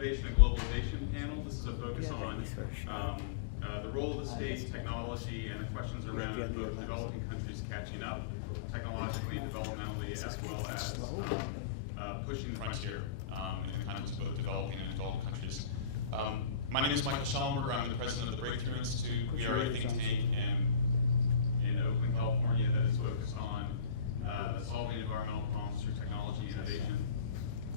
Innovation and Globalization panel. This is a focus on the role of the state, technology, and the questions around both developing countries catching up technologically and developmentally, as well as pushing the frontier in the context of both developing and developed countries. My name is Michael Shellenberger. I'm the president of the Breakthrough Institute. We are a think tank in Oakland, California that is focused on solving environmental problems through technology innovation.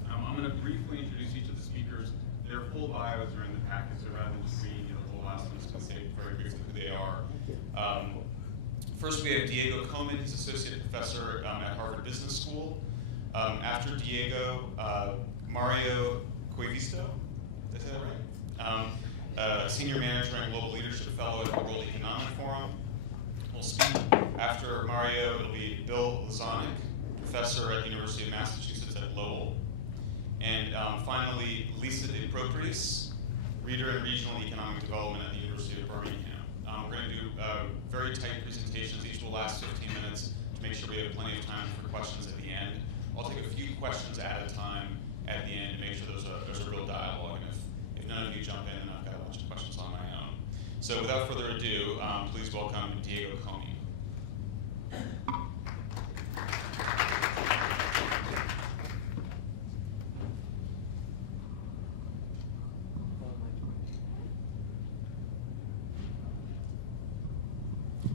I'm going to briefly introduce each of the speakers. Their full bios are in the packet, so rather than just reading the whole last one, I'm just going to say very briefly who they are. First, we have Diego Comin. He's associate professor at Harvard Business School. After Diego, Marjo Koivisto, did I say that right? Senior manager and global leadership fellow at the World Economic Forum. We'll speak after Marjo. It'll be Bill Lazonick, professor at the University of Massachusetts at Lowell. And finally, Lise de Propris, reader in regional economic development at the University of Birmingham. We're going to do very tight presentations. Each will last 15 minutes to make sure we have plenty of time for questions at the end. I'll take a few questions at a time at the end to make sure there's a real dialogue. And if none of you jump in, then I've got a bunch of questions on my own. So without further ado, please welcome Diego Comin.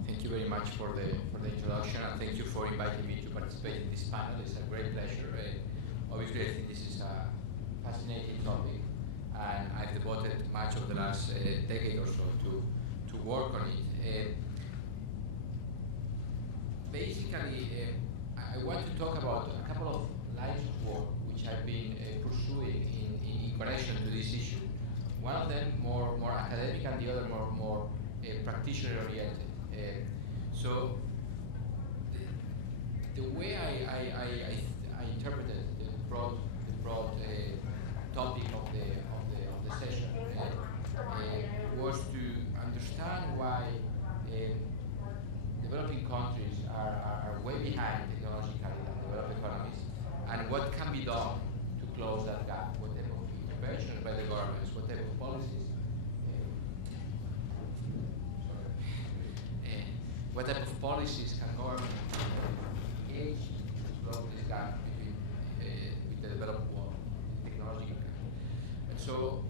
Thank you very much for the introduction, and thank you for inviting me to participate in this panel. It's a great pleasure. Obviously, I think this is a fascinating topic, and I've devoted much of the last decade or so to work on it. Basically, I want to talk about a couple of lines of work which I've been pursuing in connection to this issue. One of them more academic, and the other more practitioner-oriented. So the way I interpreted the broad topic of the session was to understand why developing countries are way behind technologically than developed economies, and what can be done to close that gap. What type of interventions by the governments, what type of policies. What type of policies can government engage to close this gap between with the developed world, the technological gap? And so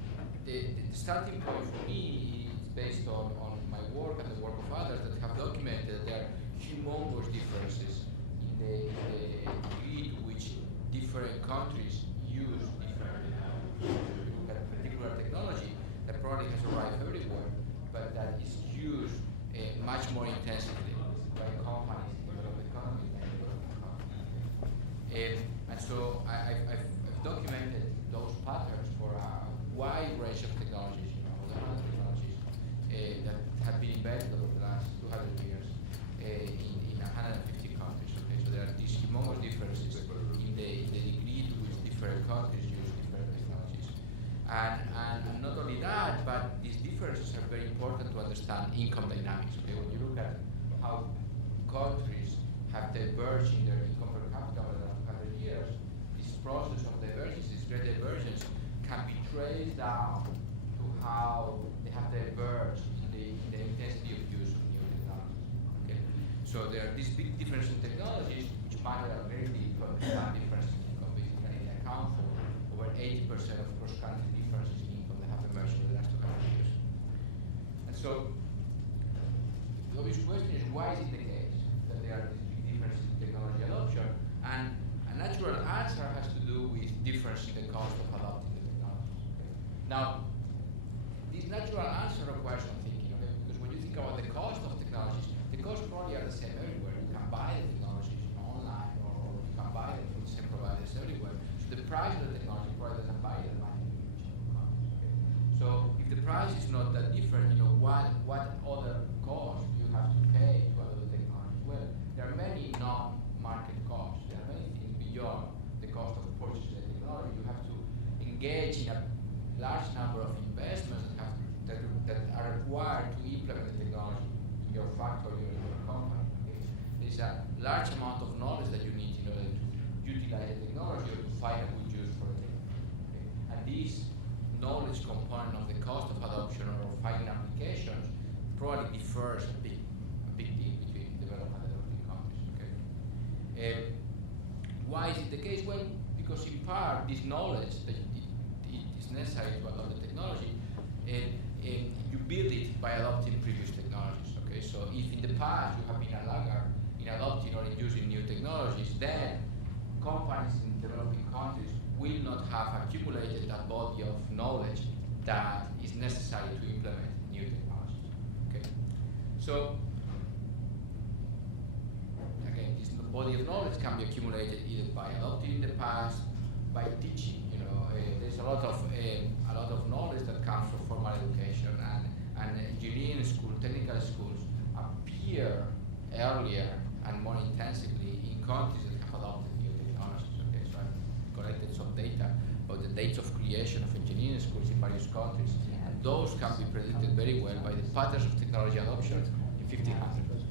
the starting point for me is based on my work and the work of others that have documented that there are humongous differences in the degree to which different countries use different particular technology that probably has arrived everywhere, but that is used much more intensively by companies in developed economies than developed economies. And so I've documented those patterns for a wide range of technologies, technologies that have been invented over the last 200 years in 150 countries. Okay? So there are these humongous differences in the degree to which different countries use different technologies. And not only that, but these differences are very important to understand income dynamics. Okay? When you look at how countries have diverged in their income per capita over the last 100 years, this process of divergence, this great divergence, can be traced down to how they have diverged in the intensity of use of new technologies. Okay? So there are these big differences in technologies which matter very deep to understand differences in income. Basically, they account for over 80% of cross-country differences in income that have emerged in the last 200 years. And so the obvious question is, why is it the case that there are these big differences in technology adoption? And a natural answer has to do with difference in the cost of adopting the technologies. Okay? Now, this natural answer requires some thinking, okay? Because when you think about the cost of technologies, the costs probably are the same everywhere. You can buy the technologies online, or you can buy them from the same providers everywhere. So the price of the technology probably doesn't buy the money. Okay? So if the price is not that different, what other costs do you have to pay to adopt the technology? Well, there are many non-market costs. There are many things beyond the cost of purchasing the technology. You have to engage in a large number of investments that are required to implement the technology in your factory or in your company. Okay? There's a large amount of knowledge that you need in order to utilize the technology or to find a good use for it. Okay? And these cost of adoption or finding applications probably differs a big deal between developed and developing countries. Okay. Why is it the case? Well, because in part this knowledge that it is necessary to adopt the technology, you build it by adopting previous technologies. Okay, so if in the past you have been a laggard in adopting or in using new technologies, then companies in developing countries will not have accumulated that body of knowledge that is necessary to implement new technologies. Okay, so again, this body of knowledge can be accumulated either by adopting in the past, by teaching. There's a lot of knowledge that comes from formal education, and engineering schools, technical schools appear earlier and more intensively in countries that have adopted new technologies. Okay, so I've collected some data about the dates of creation of engineering schools in various countries, and those can be predicted very well by the patterns of technology adoption in 1500s.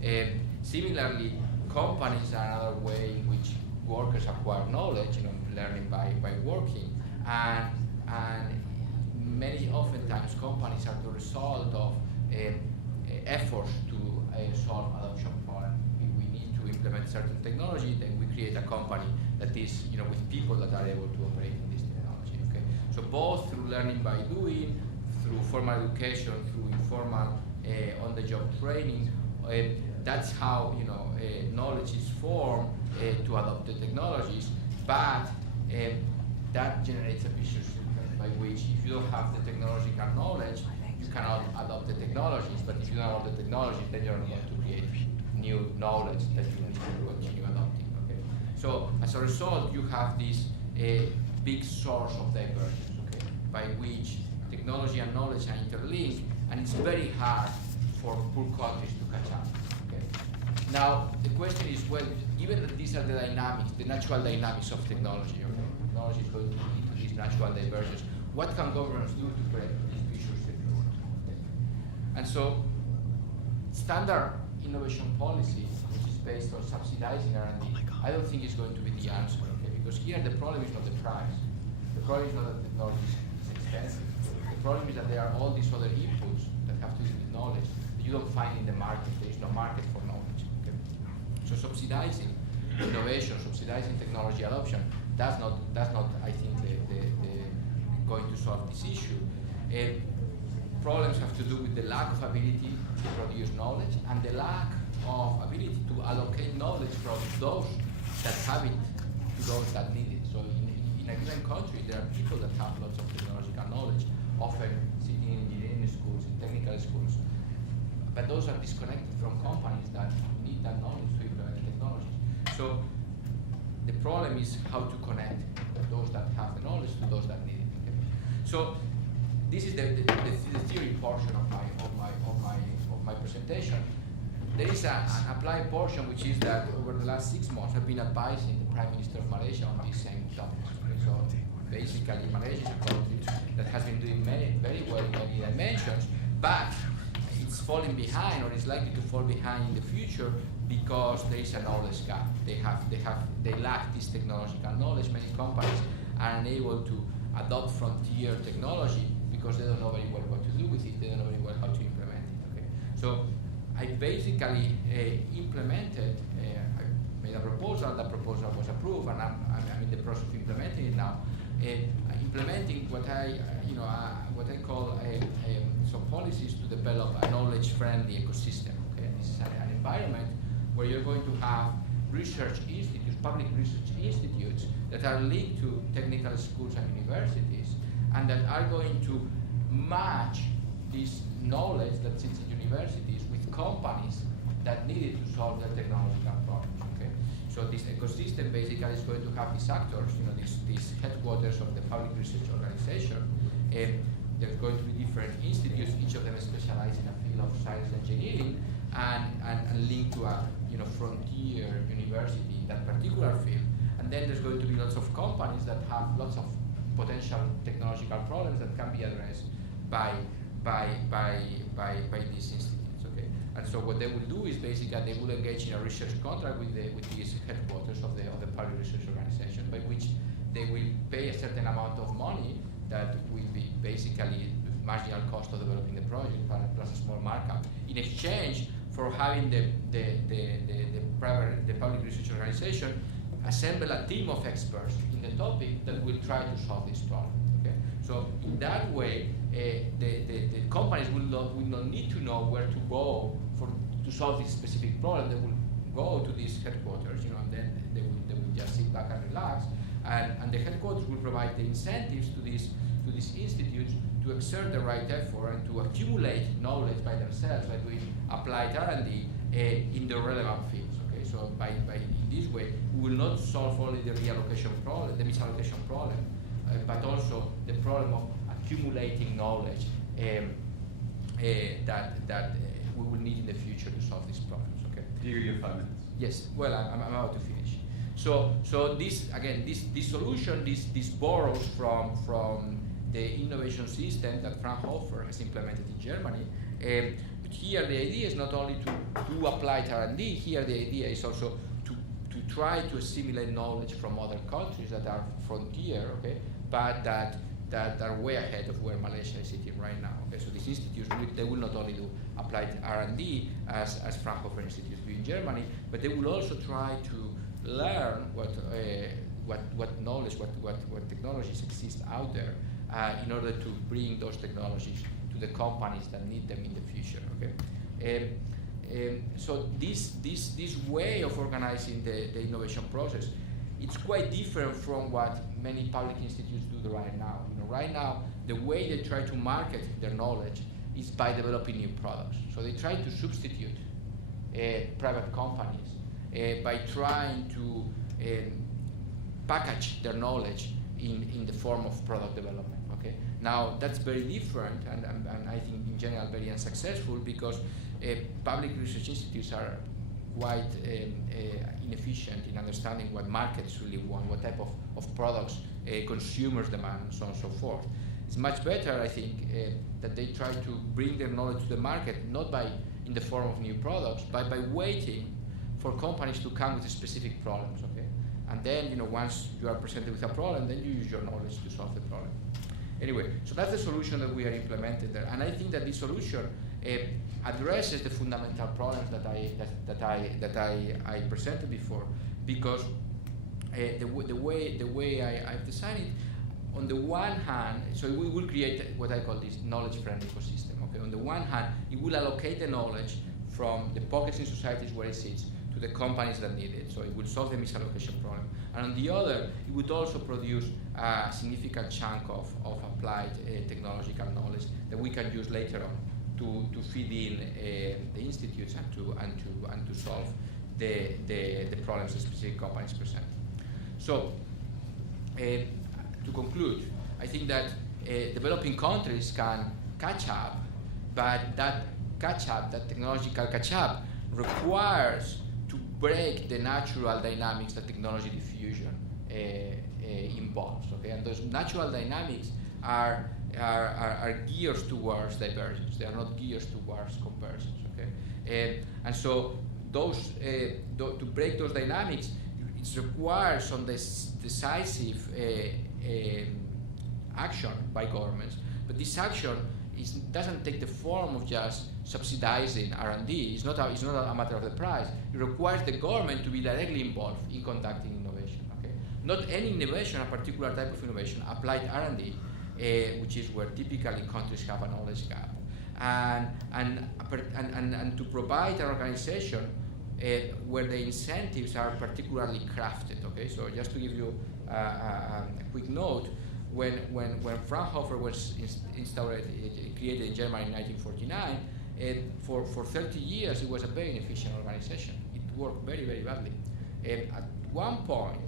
Okay. Similarly, companies are another way in which workers acquire knowledge, learning by working, and many oftentimes companies are the result of efforts to solve adoption problems. If we need to implement certain technology, then we create a company that is, with people that are able to operate in this technology. Okay, so both through learning by doing, through formal education, through informal on-the-job training. That's how knowledge is formed to adopt the technologies, but that generates a vicious circle by which if you don't have the technological knowledge, you cannot adopt the technologies. But if you don't adopt the technologies, then you're not going to create new knowledge that you need to continue adopting. Okay. So as a result, you have this big source of divergence, okay, by which technology and knowledge are interlinked, and it's very hard for poor countries to catch up. Okay. Now the question is, well, given that these are the dynamics, the natural dynamics of technology, okay, technology is going to lead to these natural divergences. What can governments do to correct this vicious circle? Okay. And so, standard innovation policy, which is based on subsidizing R&D, I don't think is going to be the answer. Okay, because here the problem is not the price. The problem is not that technology is expensive. The problem is that there are all these other inputs that have to do with knowledge that you don't find in the market. There is no market for knowledge. Okay? So subsidizing innovation, subsidizing technology adoption does not I think, going to solve this issue. Problems have to do with the lack of ability to produce knowledge and the lack of ability to allocate knowledge from those that have it to those that need it. So in a given country, there are people that have lots of technological knowledge, often sitting in engineering schools, in technical schools, but those are disconnected from companies that need that knowledge to implement technologies. So the problem is how to connect those that have the knowledge to those that need it. Okay? So this is the theory portion of my presentation. There is an applied portion, which is that over the last 6 months I've been advising the Prime Minister of Malaysia on these same topics. Okay? So basically Malaysia is a country that has been doing very well in many dimensions, but it's falling behind, or is likely to fall behind in the future, because there is a knowledge gap. They lack this technological knowledge. Many companies are unable to adopt frontier technology because they don't know very well what to do with it. They don't know very well how to implement it. Okay? So I basically implemented. I made a proposal. That proposal was approved, and I'm in the process of implementing it now. Implementing what I call some policies to develop a knowledge-friendly ecosystem. Okay, this is an environment where you're going to have research institutes, public research institutes that are linked to technical schools and universities, and that are going to match this knowledge that sits in universities with companies that need it to solve their technological problems. Okay, so this ecosystem basically is going to have these actors, these headquarters of the public research organization. There's going to be different institutes, each of them specialized in a field of science and engineering, and linked to a frontier university in that particular field. And then there's going to be lots of companies that have lots of potential technological problems that can be addressed by these institutes. Okay, and so what they will do is basically they will engage in a research contract with these headquarters of the public research organization, by which they will pay a certain amount of money that will be basically marginal cost of developing the project plus a small markup in exchange for having the public research organization assemble a team of experts in the topic that will try to solve this problem. Okay? So in that way, the companies will not need to know where to go to solve this specific problem. They will go to these headquarters, and then they will just sit back and relax, and the headquarters will provide the incentives to these institutes to exert the right effort and to accumulate knowledge by themselves by doing applied R&D in the relevant fields. Okay, so by in this way, we will not solve only the reallocation problem, the misallocation problem, but also the problem of accumulating knowledge that we will need in the future to solve these problems. Okay. You have 5 minutes. Yes. Well, I'm about to finish. So this again, this solution, this borrows from the innovation system that Fraunhofer has implemented in Germany. But here the idea is not only to do applied R&D, here the idea is also to try to assimilate knowledge from other countries that are frontier, okay, but that are way ahead of where Malaysia is sitting right now. Okay, so these institutes, they will not only do applied R&D as Fraunhofer institutes do in Germany, but they will also try to learn what knowledge, what technologies exist out there, in order to bring those technologies to the companies that need them in the future. Okay, so this way of organizing the innovation process, it's quite different from what many public institutes do right now. Right now, the way they try to market their knowledge is by developing new products. So they try to substitute private companies by trying to package their knowledge in the form of product development. Okay? Now that's very different, and I think in general very unsuccessful, because public research institutes are quite inefficient in understanding what markets really want, what type of products consumers demand, and so on and so forth. It's much better, I think, that they try to bring their knowledge to the market, not in the form of new products, but by waiting for companies to come with specific problems. Okay? And then, once you are presented with a problem, then you use your knowledge to solve the problem. Anyway, so that's the solution that we are implementing there, and I think that this solution addresses the fundamental problems that I presented before, because the way I've designed it, on the one hand, so we will create what I call this knowledge-friendly ecosystem. Okay, on the one hand, it will allocate the knowledge from the pockets in societies where it sits to the companies that need it. So it will solve the misallocation problem. And on the other, it would also produce a significant chunk of applied technological knowledge that we can use later on to feed in the institutes and to solve the problems that specific companies present. So to conclude, I think that developing countries can catch up, but that catch-up, that technological catch-up, requires to break the natural dynamics that technology diffusion involves. Okay, and those natural dynamics are geared towards divergence. They are not geared towards convergence. Okay, and so those to break those dynamics, it requires some decisive action by governments. But this action doesn't take the form of just subsidizing R&D. It's not a matter of the price. It requires the government to be directly involved in conducting innovation. Okay? Not any innovation, a particular type of innovation, applied R&D, which is where typically countries have a knowledge gap, and to provide an organization where the incentives are particularly crafted. Okay, so just to give you a quick note, when Fraunhofer was created in Germany in 1949, for 30 years it was a very inefficient organization. It worked very, very badly. At one point,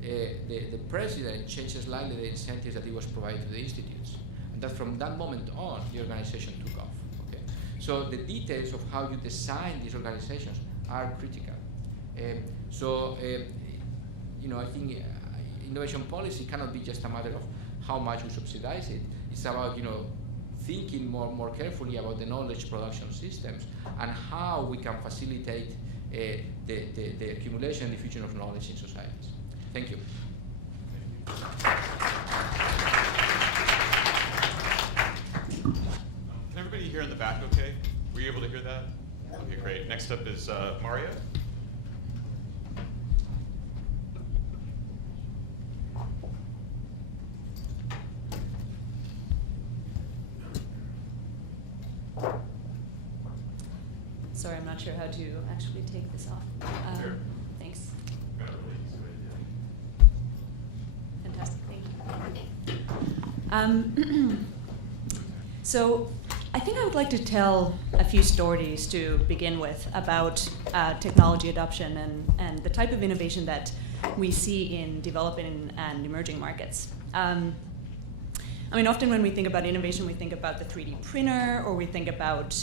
the president changed slightly the incentives that he was providing to the institutes, and that from that moment on, the organization took off. Okay, so the details of how you design these organizations are critical. I think innovation policy cannot be just a matter of how much we subsidize it. It's about thinking more carefully about the knowledge production systems and how we can facilitate the accumulation and diffusion of knowledge in societies. Thank you. next up is Marjo. Sorry, I'm not sure how to actually take this off. Sure. Thanks. Fantastic, thank you. So I think I would like to tell a few stories to begin with about technology adoption and the type of innovation that we see in developing and emerging markets. I mean, often when we think about innovation, we think about the 3D printer or we think about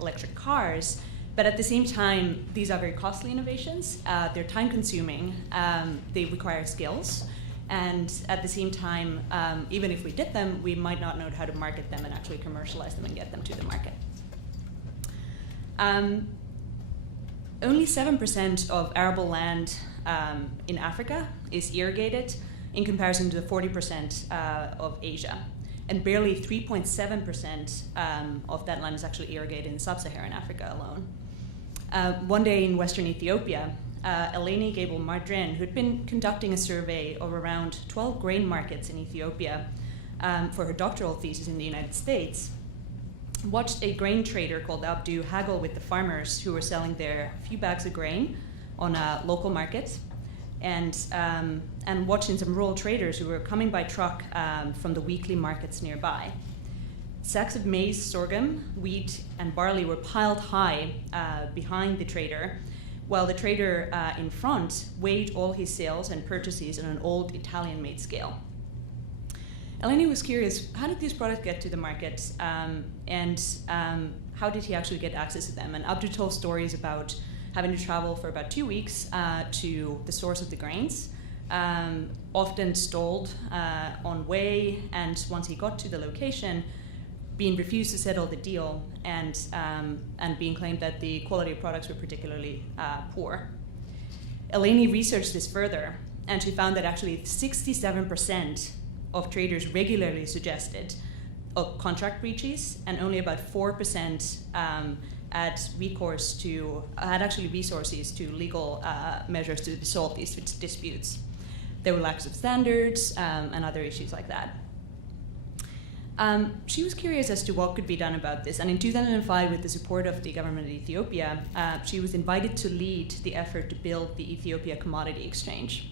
electric cars. But at the same time, these are very costly innovations. They're time consuming. They require skills. And at the same time, even if we did them, we might not know how to market them and actually commercialize them and get them to the market. Only 7% of arable land in Africa is irrigated, in comparison to the 40% of Asia. And barely 3.7% of that land is actually irrigated in sub-Saharan Africa alone. One day in Western Ethiopia, Eleni Gable-Mardrin, who'd been conducting a survey of around 12 grain markets in Ethiopia for her doctoral thesis in the United States, watched a grain trader called Abdu haggle with the farmers who were selling their few bags of grain on a local market, and watching some rural traders who were coming by truck from the weekly markets nearby. Sacks of maize, sorghum, wheat, and barley were piled high behind the trader, while the trader in front weighed all his sales and purchases on an old Italian-made scale. Eleni was curious, how did these products get to the market, and how did he actually get access to them? And Abdu told stories about having to travel for about 2 weeks to the source of the grains, often stalled on way, and once he got to the location, being refused to settle the deal, and being claimed that the quality of products were particularly poor. Eleni researched this further, and she found that actually 67% of traders regularly suggested contract breaches, and only about 4% had actually resources to legal measures to resolve these disputes. There were lacks of standards and other issues like that. She was curious as to what could be done about this, and in 2005, with the support of the government of Ethiopia, she was invited to lead the effort to build the Ethiopia Commodity Exchange.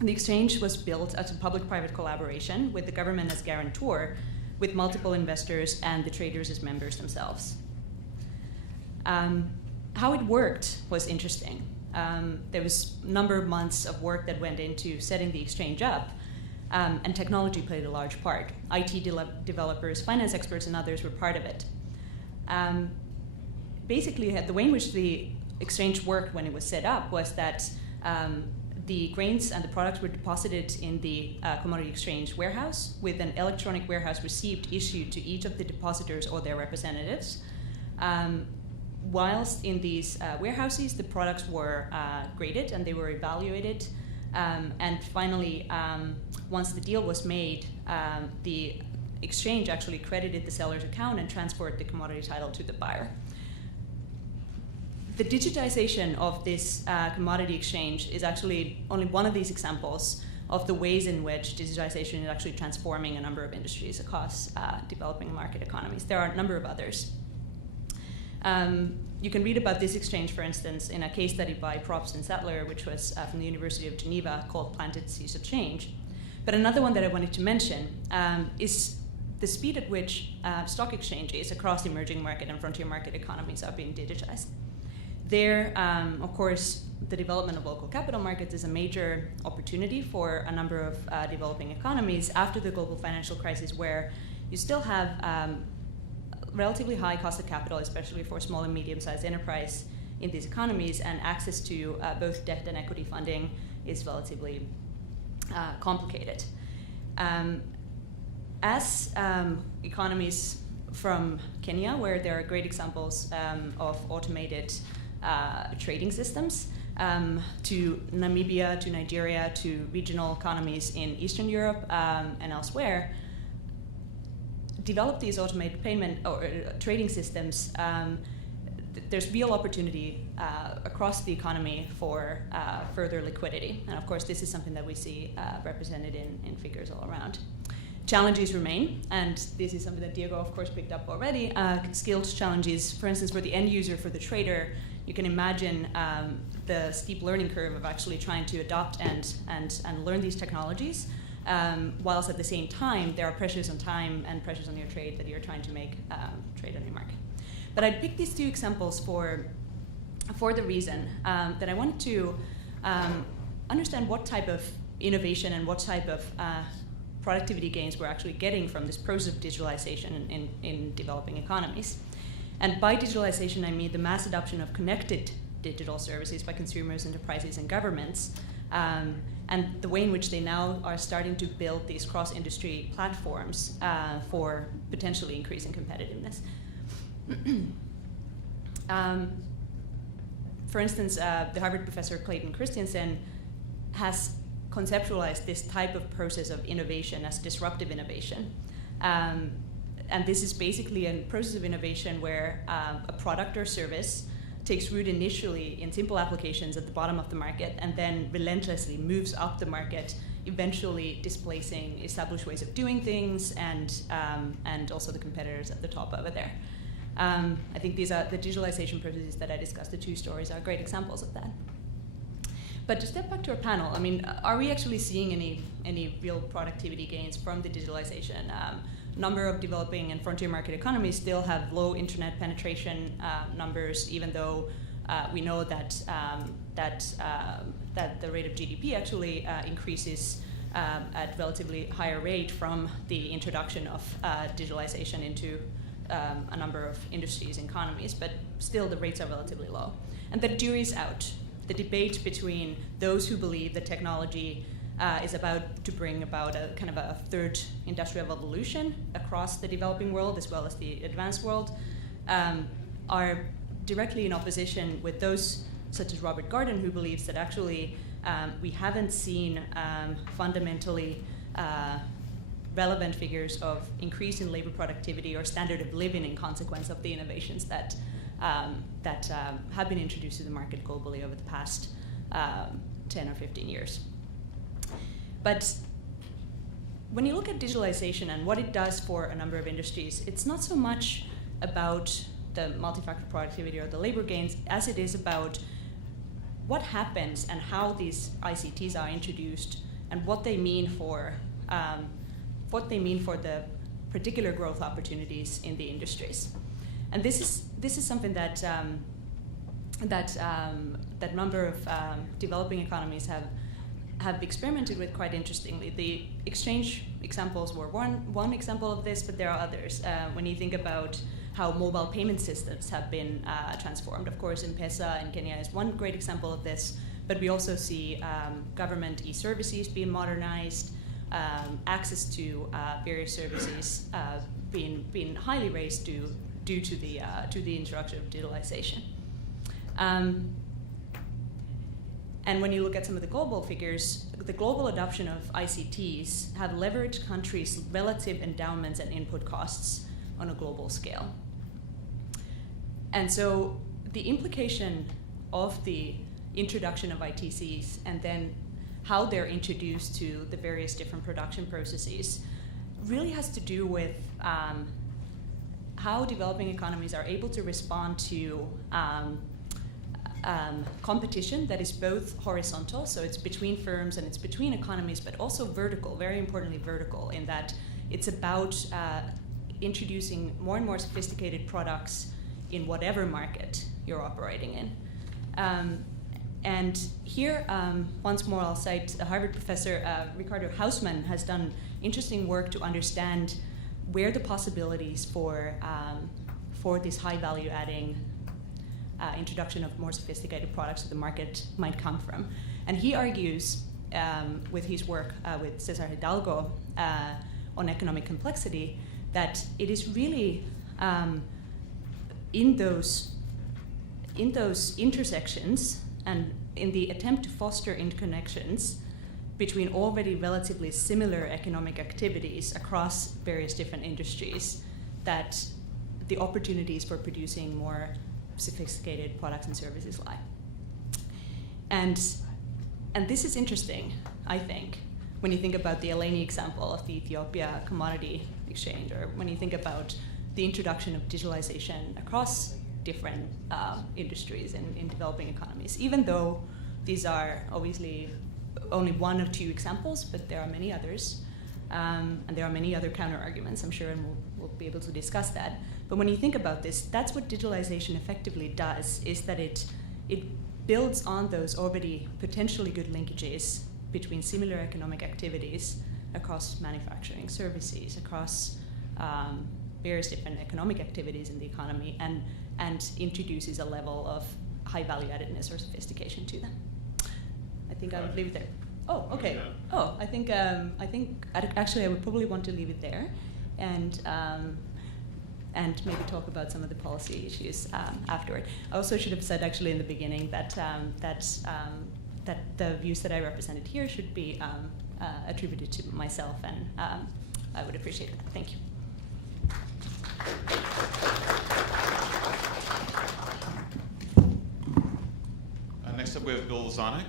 The exchange was built as a public-private collaboration with the government as guarantor, with multiple investors and the traders as members themselves. How it worked was interesting. There was a number of months of work that went into setting the exchange up, and technology played a large part. IT developers, finance experts, and others were part of it. Basically, the way in which the exchange worked when it was set up was that the grains and the products were deposited in the commodity exchange warehouse, with an electronic warehouse receipt issued to each of the depositors or their representatives. Whilst in these warehouses, the products were graded and they were evaluated. And finally, once the deal was made, the exchange actually credited the seller's account and transferred the commodity title to the buyer. The digitization of this commodity exchange is actually only one of these examples of the ways in which digitization is actually transforming a number of industries across developing market economies. There are a number of others. You can read about this exchange, for instance, in a case study by Propris and Sattler, which was from the University of Geneva, called Planted Seeds of Change. But another one that I wanted to mention is the speed at which stock exchanges across emerging market and frontier market economies are being digitized. There, of course, the development of local capital markets is a major opportunity for a number of developing economies after the global financial crisis, where you still have relatively high cost of capital, especially for small and medium-sized enterprise in these economies, and access to both debt and equity funding is relatively complicated. As economies from Kenya, where there are great examples of automated trading systems, to Namibia, to Nigeria, to regional economies in Eastern Europe and elsewhere, develop these automated payment or trading systems there's real opportunity across the economy for further liquidity. And of course, this is something that we see represented in figures all around. Challenges remain, and this is something that Diego, of course, picked up already. Skilled challenges, for instance, for the end user, for the trader, you can imagine the steep learning curve of actually trying to adopt and learn these technologies, whilst at the same time, there are pressures on time and pressures on your trade that you're trying to make trade on your market. But I'd pick these two examples for the reason that I wanted to understand what type of innovation and what type of productivity gains we're actually getting from this process of digitalization in developing economies. And by digitalization, I mean the mass adoption of connected digital services by consumers, enterprises, and governments, and the way in which they now are starting to build these cross-industry platforms for potentially increasing competitiveness. For instance, the Harvard professor Clayton Christensen has conceptualized this type of process of innovation as disruptive innovation. And this is basically a process of innovation where a product or service takes root initially in simple applications at the bottom of the market and then relentlessly moves up the market, eventually displacing established ways of doing things and also the competitors at the top over there. I think these are the digitalization processes that I discussed. The two stories are great examples of that. But to step back to our panel, I mean, are we actually seeing any real productivity gains from the digitalization? Number of developing and frontier market economies still have low internet penetration numbers, even though we know that that the rate of GDP actually increases at relatively higher rate from the introduction of digitalization into a number of industries and economies, but still the rates are relatively low. And the jury's out. The debate between those who believe that technology is about to bring about a kind of a third industrial revolution across the developing world as well as the advanced world are directly in opposition with those such as Robert Garden, who believes that actually we haven't seen fundamentally relevant figures of increase in labor productivity or standard of living in consequence of the innovations that have been introduced to the market globally over the past 10 or 15 years. But when you look at digitalization and what it does for a number of industries, it's not so much about the multi-factor productivity or the labor gains as it is about what happens and how these ICTs are introduced and what they mean for the particular growth opportunities in the industries. And this is something that that number of developing economies have experimented with quite interestingly. The exchange examples were one example of this, but there are others. When you think about how mobile payment systems have been transformed, of course, M-Pesa in Kenya is one great example of this, but we also see government e-services being modernized, access to various services being highly raised due to the introduction of digitalization. And when you look at some of the global figures, the global adoption of ICTs have leveraged countries' relative endowments and input costs on a global scale. And so the implication of the introduction of ITCs and then how they're introduced to the various different production processes really has to do with how developing economies are able to respond to competition that is both horizontal, so it's between firms and it's between economies, but also vertical, very importantly vertical, in that it's about introducing more and more sophisticated products in whatever market you're operating in. And here, once more, I'll cite a Harvard professor, Ricardo Hausmann, has done interesting work to understand where the possibilities for this high value adding introduction of more sophisticated products to the market might come from. And he argues with his work with Cesar Hidalgo on economic complexity that it is really in those intersections and in the attempt to foster interconnections between already relatively similar economic activities across various different industries that the opportunities for producing more sophisticated products and services lie. And this is interesting, I think, when you think about the Eleni example of the Ethiopia commodity exchange, or when you think about the introduction of digitalization across different industries in developing economies, even though these are obviously only one of two examples, but there are many others, and there are many other counter-arguments, I'm sure, and we'll be able to discuss that. But when you think about this, that's what digitalization effectively does, is that it builds on those already potentially good linkages between similar economic activities across manufacturing, services, across various different economic activities in the economy, and introduces a level of high value addedness or sophistication to them. I think I would leave it there. Oh, okay. Oh, I think actually I would probably want to leave it there, and maybe talk about some of the policy issues afterward. I also should have said actually in the beginning that that the views that I represented here should be attributed to myself, and I would appreciate that. Thank you. Next up we have Bill Lazonick.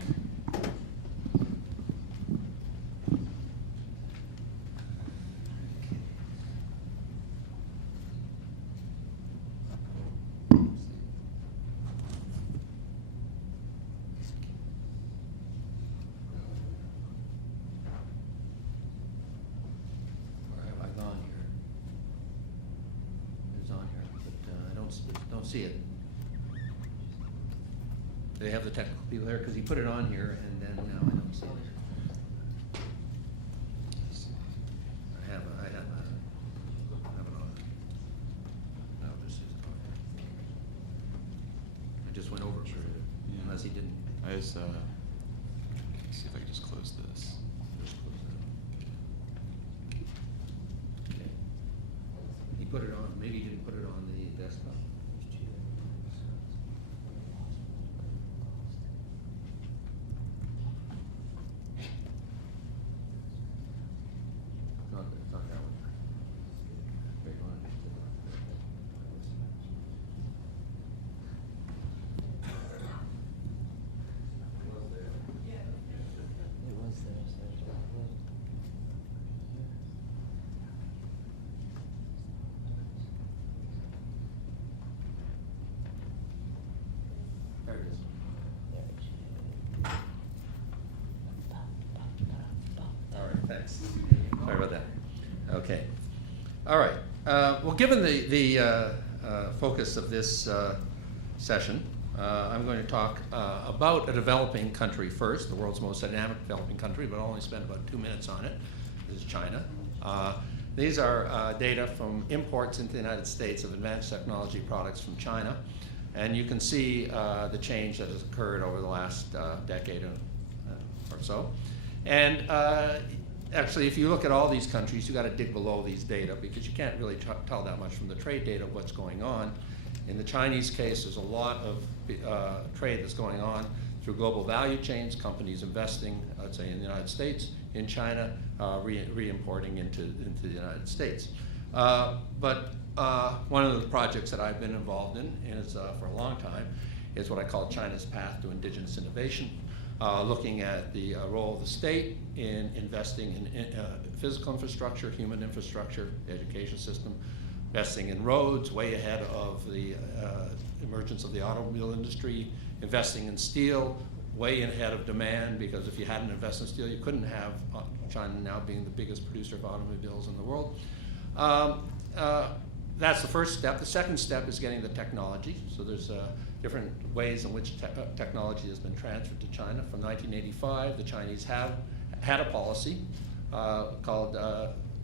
See it. They have the technical people there because he put it on here, and then now I don't see it. I have it on. No, this is on. I just went over it, unless he didn't. I just, let's see if I can just close this. Just close that. Okay. He put it on. Maybe he didn't put it on the desktop. Sorry about that. Okay. All right. Well, given the focus of this session, I'm going to talk about a developing country first, the world's most dynamic developing country, but I'll only spend about 2 minutes on it. This is China. These are data from imports into the United States of advanced technology products from China. And you can see the change that has occurred over the last decade or so. And actually, if you look at all these countries, you've got to dig below these data because you can't really tell that much from the trade data what's going on. In the Chinese case, there's a lot of trade that's going on through global value chains, companies investing, let's say, in the United States, in China, re-importing into the United States. But one of the projects that I've been involved in is, for a long time, is what I call China's Path to Indigenous Innovation. Looking at the role of the state in investing in physical infrastructure, human infrastructure, education system, investing in roads, way ahead of the emergence of the automobile industry, investing in steel, way ahead of demand, because if you hadn't invested in steel, you couldn't have China now being the biggest producer of automobiles in the world. That's the first step. The second step is getting the technology. So there's different ways in which technology has been transferred to China. From 1985, the Chinese have had a policy called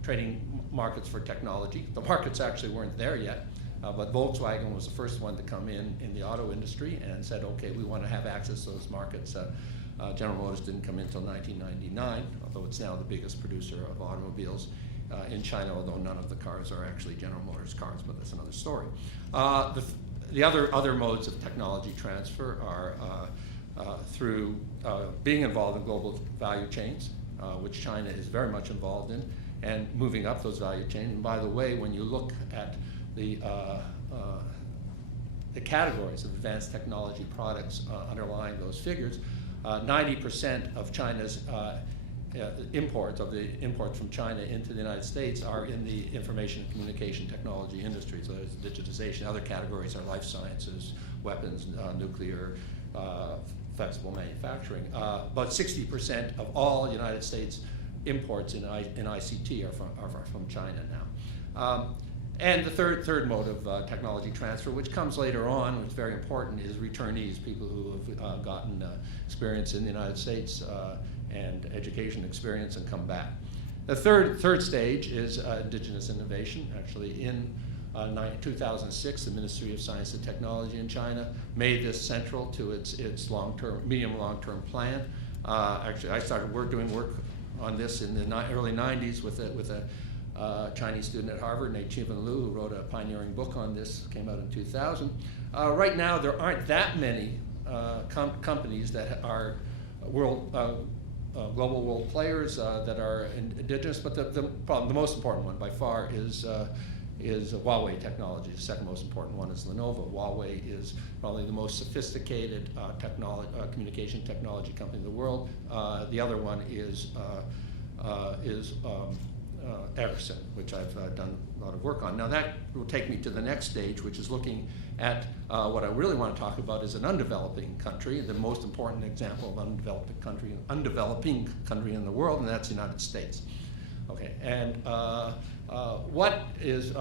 trading markets for technology. The markets actually weren't there yet, but Volkswagen was the first one to come in the auto industry and said, okay, we want to have access to those markets. General Motors didn't come in until 1999, although it's now the biggest producer of automobiles in China, although none of the cars are actually General Motors cars, but that's another story. The other modes of technology transfer are through being involved in global value chains, which China is very much involved in, and moving up those value chains. And by the way, when you look at the the categories of advanced technology products underlying those figures, 90% of China's imports from China into the United States are in the information and communication technology industry. So there's digitization. Other categories are life sciences, weapons, nuclear, flexible manufacturing. But 60% of all United States imports in ICT are from China now. And the third mode of technology transfer, which comes later on, which is very important, is returnees, people who have gotten experience in the United States and education experience and come back. The third stage is indigenous innovation. Actually, in 2006, the Ministry of Science and Technology in China made this central to its medium long-term plan. Actually, I started doing work on this in the early 90s with a Chinese student at Harvard named Qivin Liu, who wrote a pioneering book on this, came out in 2000. Right now, there aren't that many companies that are global world players that are indigenous, but the most important one by far is Huawei Technology. The second most important one is Lenovo. Huawei is probably the most sophisticated communication technology company in the world. The other one is Ericsson, which I've done a lot of work on. Now that will take me to the next stage, which is looking at what I really want to talk about is an undeveloping country, the most important example of undeveloping country in the world, and that's the United States. Okay, and what is,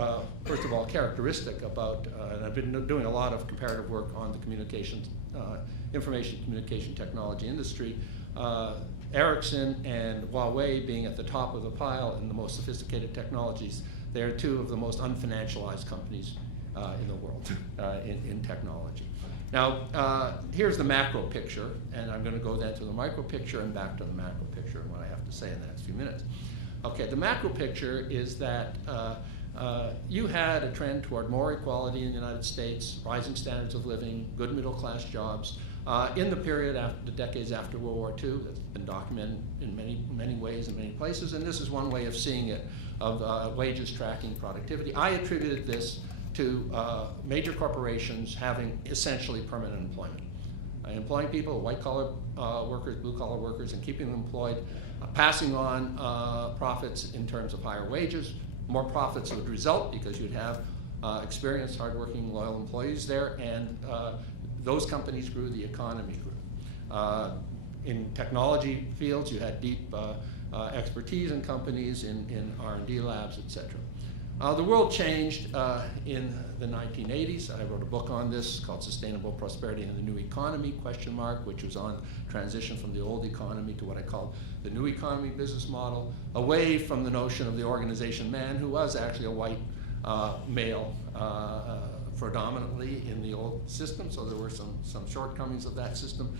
first of all, characteristic about, and I've been doing a lot of comparative work on the information communication technology industry, Ericsson and Huawei being at the top of the pile in the most sophisticated technologies, they're two of the most unfinancialized companies in the world in technology. Now, here's the macro picture, and I'm going to go then to the micro picture and back to the macro picture and what I have to say in the next few minutes. Okay, the macro picture is that you had a trend toward more equality in the United States, rising standards of living, good middle-class jobs, in the period after the decades after World War II. That's been documented in many ways in many places, and this is one way of seeing it, of wages tracking productivity. I attributed this to major corporations having essentially permanent employment. Employing people, white-collar workers, blue-collar workers, and keeping them employed, passing on profits in terms of higher wages. More profits would result because you'd have experienced, hardworking, loyal employees there, and those companies grew, the economy grew. In technology fields, you had deep expertise in companies, in R&D labs, et cetera. The world changed in the 1980s. I wrote a book on this called Sustainable Prosperity in the New Economy, ? Which was on transition from the old economy to what I call the new economy business model, away from the notion of the organization man, who was actually a white male predominantly in the old system, so there were some shortcomings of that system,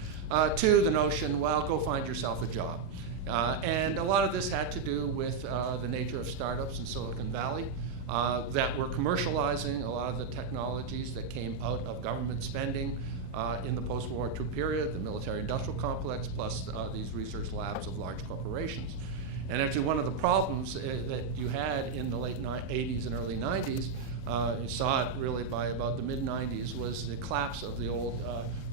to the notion, well, go find yourself a job. And a lot of this had to do with the nature of startups in Silicon Valley that were commercializing a lot of the technologies that came out of government spending in the post-World War II period, the military-industrial complex, plus these research labs of large corporations. And actually one of the problems that you had in the late 80s and early 90s, you saw it really by about the mid-90s, was the collapse of the old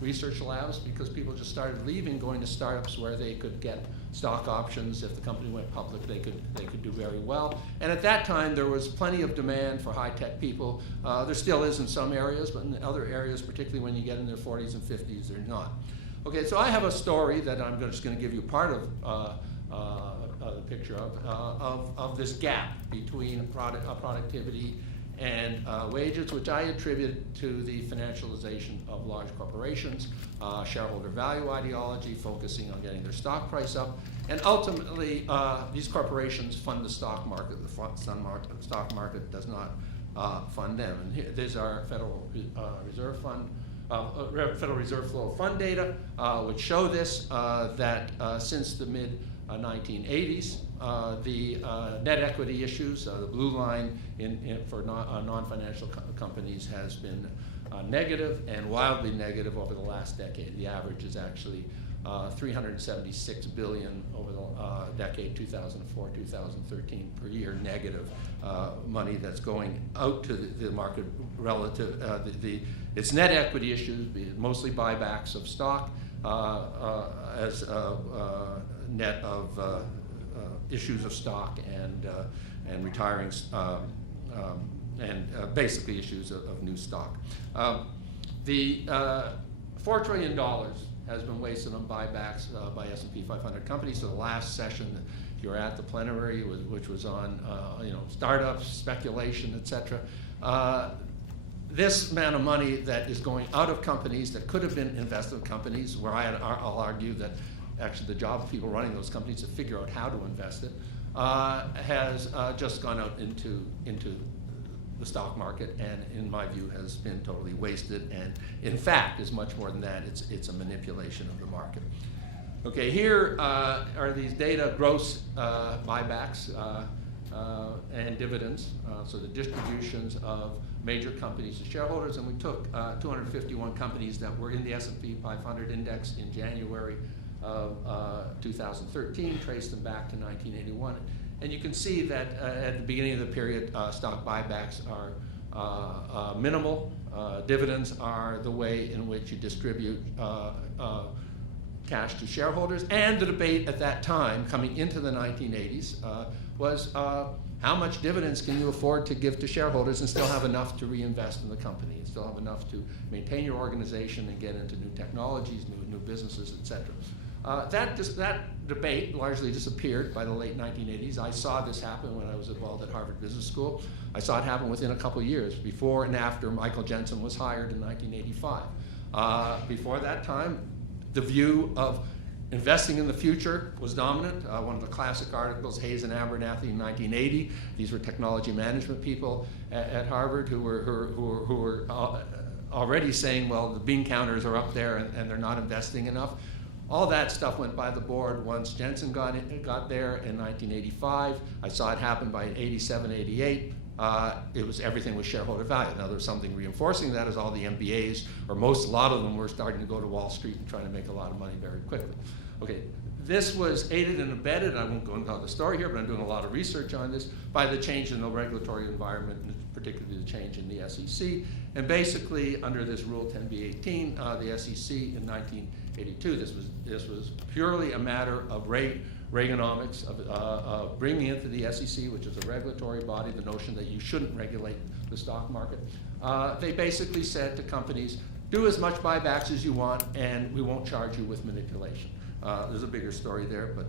research labs, because people just started leaving, going to startups where they could get stock options. If the company went public, they could do very well. And at that time, there was plenty of demand for high-tech people. There still is in some areas, but in other areas, particularly when you get in their 40s and 50s, they're not. Okay, so I have a story that I'm just going to give you part of the picture of this gap between productivity and wages, which I attribute to the financialization of large corporations, shareholder value ideology, focusing on getting their stock price up, and ultimately these corporations fund the stock market. The stock market does not fund them. And here, there's our Federal Reserve Fund, Federal Reserve Flow of Fund data, which show this, that since the mid-1980s, the net equity issues, the blue line for non-financial companies has been negative and wildly negative over the last decade. The average is actually $376 billion over the decade 2004-2013 per year negative money that's going out to the market relative. Its net equity issues, mostly buybacks of stock, as net of issues of stock and retiring and basically issues of new stock. The $4 trillion has been wasted on buybacks by S&P 500 companies. So the last session that you were at, the plenary, which was on startups, speculation, etc. This amount of money that is going out of companies that could have been invested in companies, where I'll argue that actually the job of people running those companies to figure out how to invest it, has just gone out into the stock market, and in my view has been totally wasted, and in fact is much more than that. It's a manipulation of the market. Okay, here are these data, gross buybacks and dividends, so the distributions of major companies to shareholders, and we took 251 companies that were in the S&P 500 index in January of 2013, traced them back to 1981. And you can see that at the beginning of the period, stock buybacks are minimal. Dividends are the way in which you distribute cash to shareholders. And the debate at that time, coming into the 1980s, was how much dividends can you afford to give to shareholders and still have enough to reinvest in the company, and still have enough to maintain your organization and get into new technologies, new businesses, etc. That debate largely disappeared by the late 1980s. I saw this happen when I was involved at Harvard Business School. I saw it happen within a couple of years, before and after Michael Jensen was hired in 1985. Before that time, the view of investing in the future was dominant. One of the classic articles, Hayes and Abernathy in 1980. These were technology management people at Harvard who were already saying, well, the bean counters are up there and they're not investing enough. All that stuff went by the board once Jensen got there in 1985. I saw it happen by 87, 88. Everything was shareholder value. Now there's something reinforcing that, is all the MBAs, or a lot of them were starting to go to Wall Street and trying to make a lot of money very quickly. Okay, this was aided and abetted, I won't go into the story here, but I'm doing a lot of research on this, by the change in the regulatory environment, and particularly the change in the SEC. And basically, under this Rule 10b-18, the SEC in 1982, this was purely a matter of Reaganomics, of bringing into the SEC, which is a regulatory body, the notion that you shouldn't regulate the stock market. They basically said to companies, do as much buybacks as you want, and we won't charge you with manipulation. There's a bigger story there, but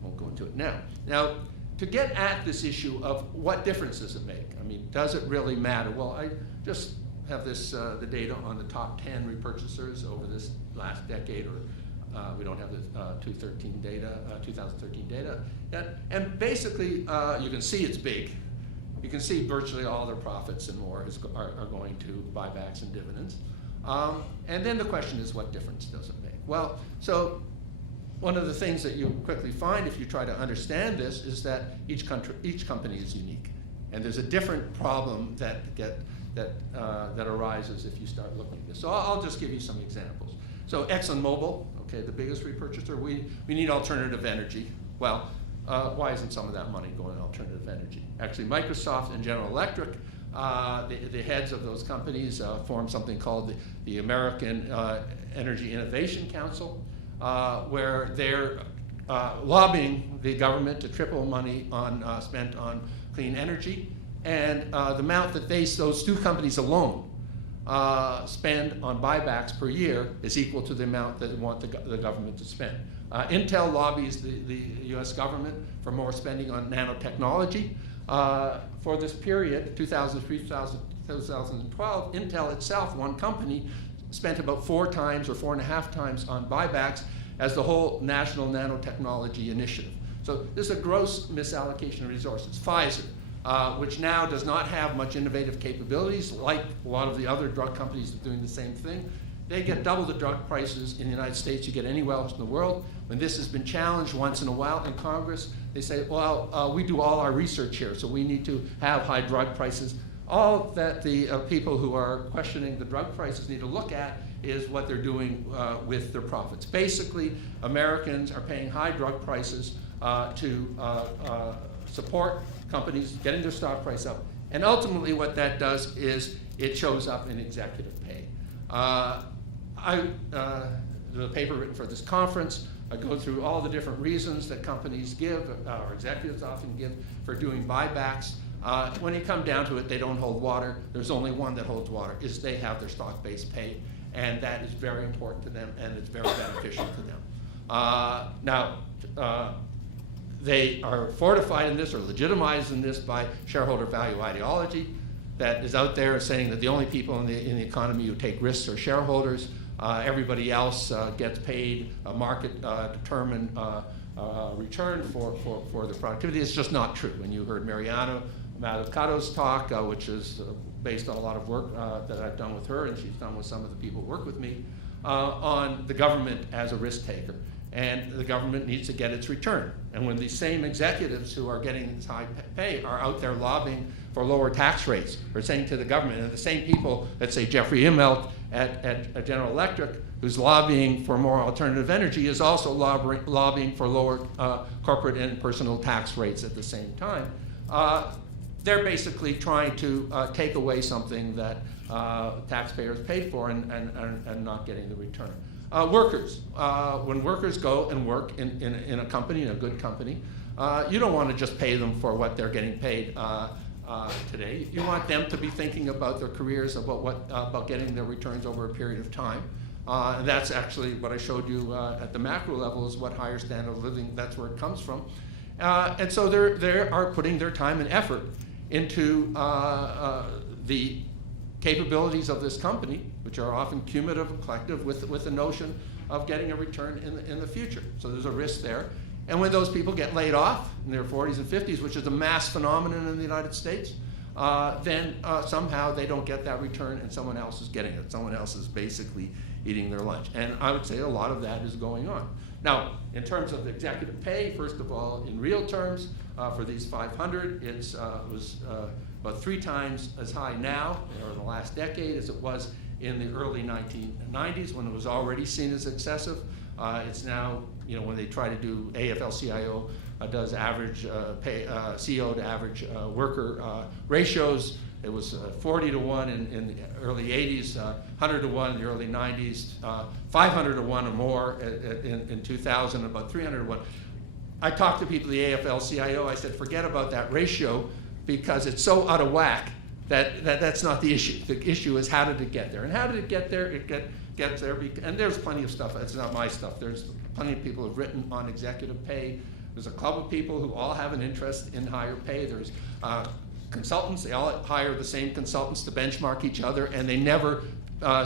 won't go into it now. Now, to get at this issue of what difference does it make? I mean, does it really matter? Well, I just have this, the data on the top 10 repurchasers over this last decade, or we don't have the 2013 data yet. And basically, you can see it's big. You can see virtually all their profits and more are going to buybacks and dividends. And then the question is, what difference does it make? Well, so one of the things that you quickly find if you try to understand this is that each company is unique. And there's a different problem that arises if you start looking at this. So I'll just give you some examples. So ExxonMobil, okay, the biggest repurchaser, we need alternative energy. Well, why isn't some of that money going to alternative energy? Actually, Microsoft and General Electric, the heads of those companies formed something called the American Energy Innovation Council, where they're lobbying the government to triple money spent on clean energy. And the amount that those two companies alone spend on buybacks per year is equal to the amount that they want the government to spend. Intel lobbies the US government for more spending on nanotechnology. For this period, 2003 to 2012, Intel itself, one company, spent about 4 times or 4.5 times on buybacks as the whole National Nanotechnology Initiative. So this is a gross misallocation of resources. Pfizer, which now does not have much innovative capabilities, like a lot of the other drug companies that are doing the same thing. They get double the drug prices in the United States you get anywhere else in the world. When this has been challenged once in a while in Congress, they say, well, we do all our research here, so we need to have high drug prices. all that the people who are questioning the drug prices need to look at is what they're doing with their profits. Basically, Americans are paying high drug prices to support companies getting their stock price up. And ultimately what that does is it shows up in executive pay. The paper written for this conference, I go through all the different reasons that companies give, or executives often give, for doing buybacks. When you come down to it, they don't hold water. There's only one that holds water, is they have their stock-based pay, and that is very important to them, and it's very beneficial to them. Now, they are fortified in this or legitimized in this by shareholder value ideology that is out there saying that the only people in the economy who take risks are shareholders. Everybody else gets paid a market-determined return for the productivity. It's just not true. And you heard Mariano Mazzucato's talk, which is based on a lot of work that I've done with her, and she's done with some of the people who work with me, on the government as a risk taker. And the government needs to get its return. And when these same executives who are getting this high pay are out there lobbying for lower tax rates, or saying to the government, and the same people that say Jeffrey Immelt at General Electric, who's lobbying for more alternative energy, is also lobbying for lower corporate and personal tax rates at the same time. They're basically trying to take away something that taxpayers paid for and not getting the return. Workers, when workers go and work in a company, in a good company, you don't want to just pay them for what they're getting paid today. You want them to be thinking about their careers, about getting their returns over a period of time. And that's actually what I showed you at the macro level, is what higher standard of living, that's where it comes from. And so they are putting their time and effort into the capabilities of this company, which are often cumulative and collective, with the notion of getting a return in the future. So there's a risk there. And when those people get laid off in their 40s and 50s, which is a mass phenomenon in the United States, then somehow they don't get that return and someone else is getting it. Someone else is basically eating their lunch. And I would say a lot of that is going on. Now, in terms of the executive pay, first of all, in real terms, for these 500, it was about 3 times as high now, or in the last decade, as it was in the early 1990s, when it was already seen as excessive. It's now, when they try to do, AFL-CIO does average pay, CEO to average worker ratios. It was 40 to 1 in the early 80s, 100 to 1 in the early 90s, 500 to 1 or more in 2000, about 300 to 1. I talked to people at the AFL-CIO. I said, forget about that ratio, because it's so out of whack that's not the issue. The issue is, how did it get there? And how did it get there? It gets there, and there's plenty of stuff. It's not my stuff. There's plenty of people who have written on executive pay. There's a club of people who all have an interest in higher pay. There's consultants. They all hire the same consultants to benchmark each other, and they never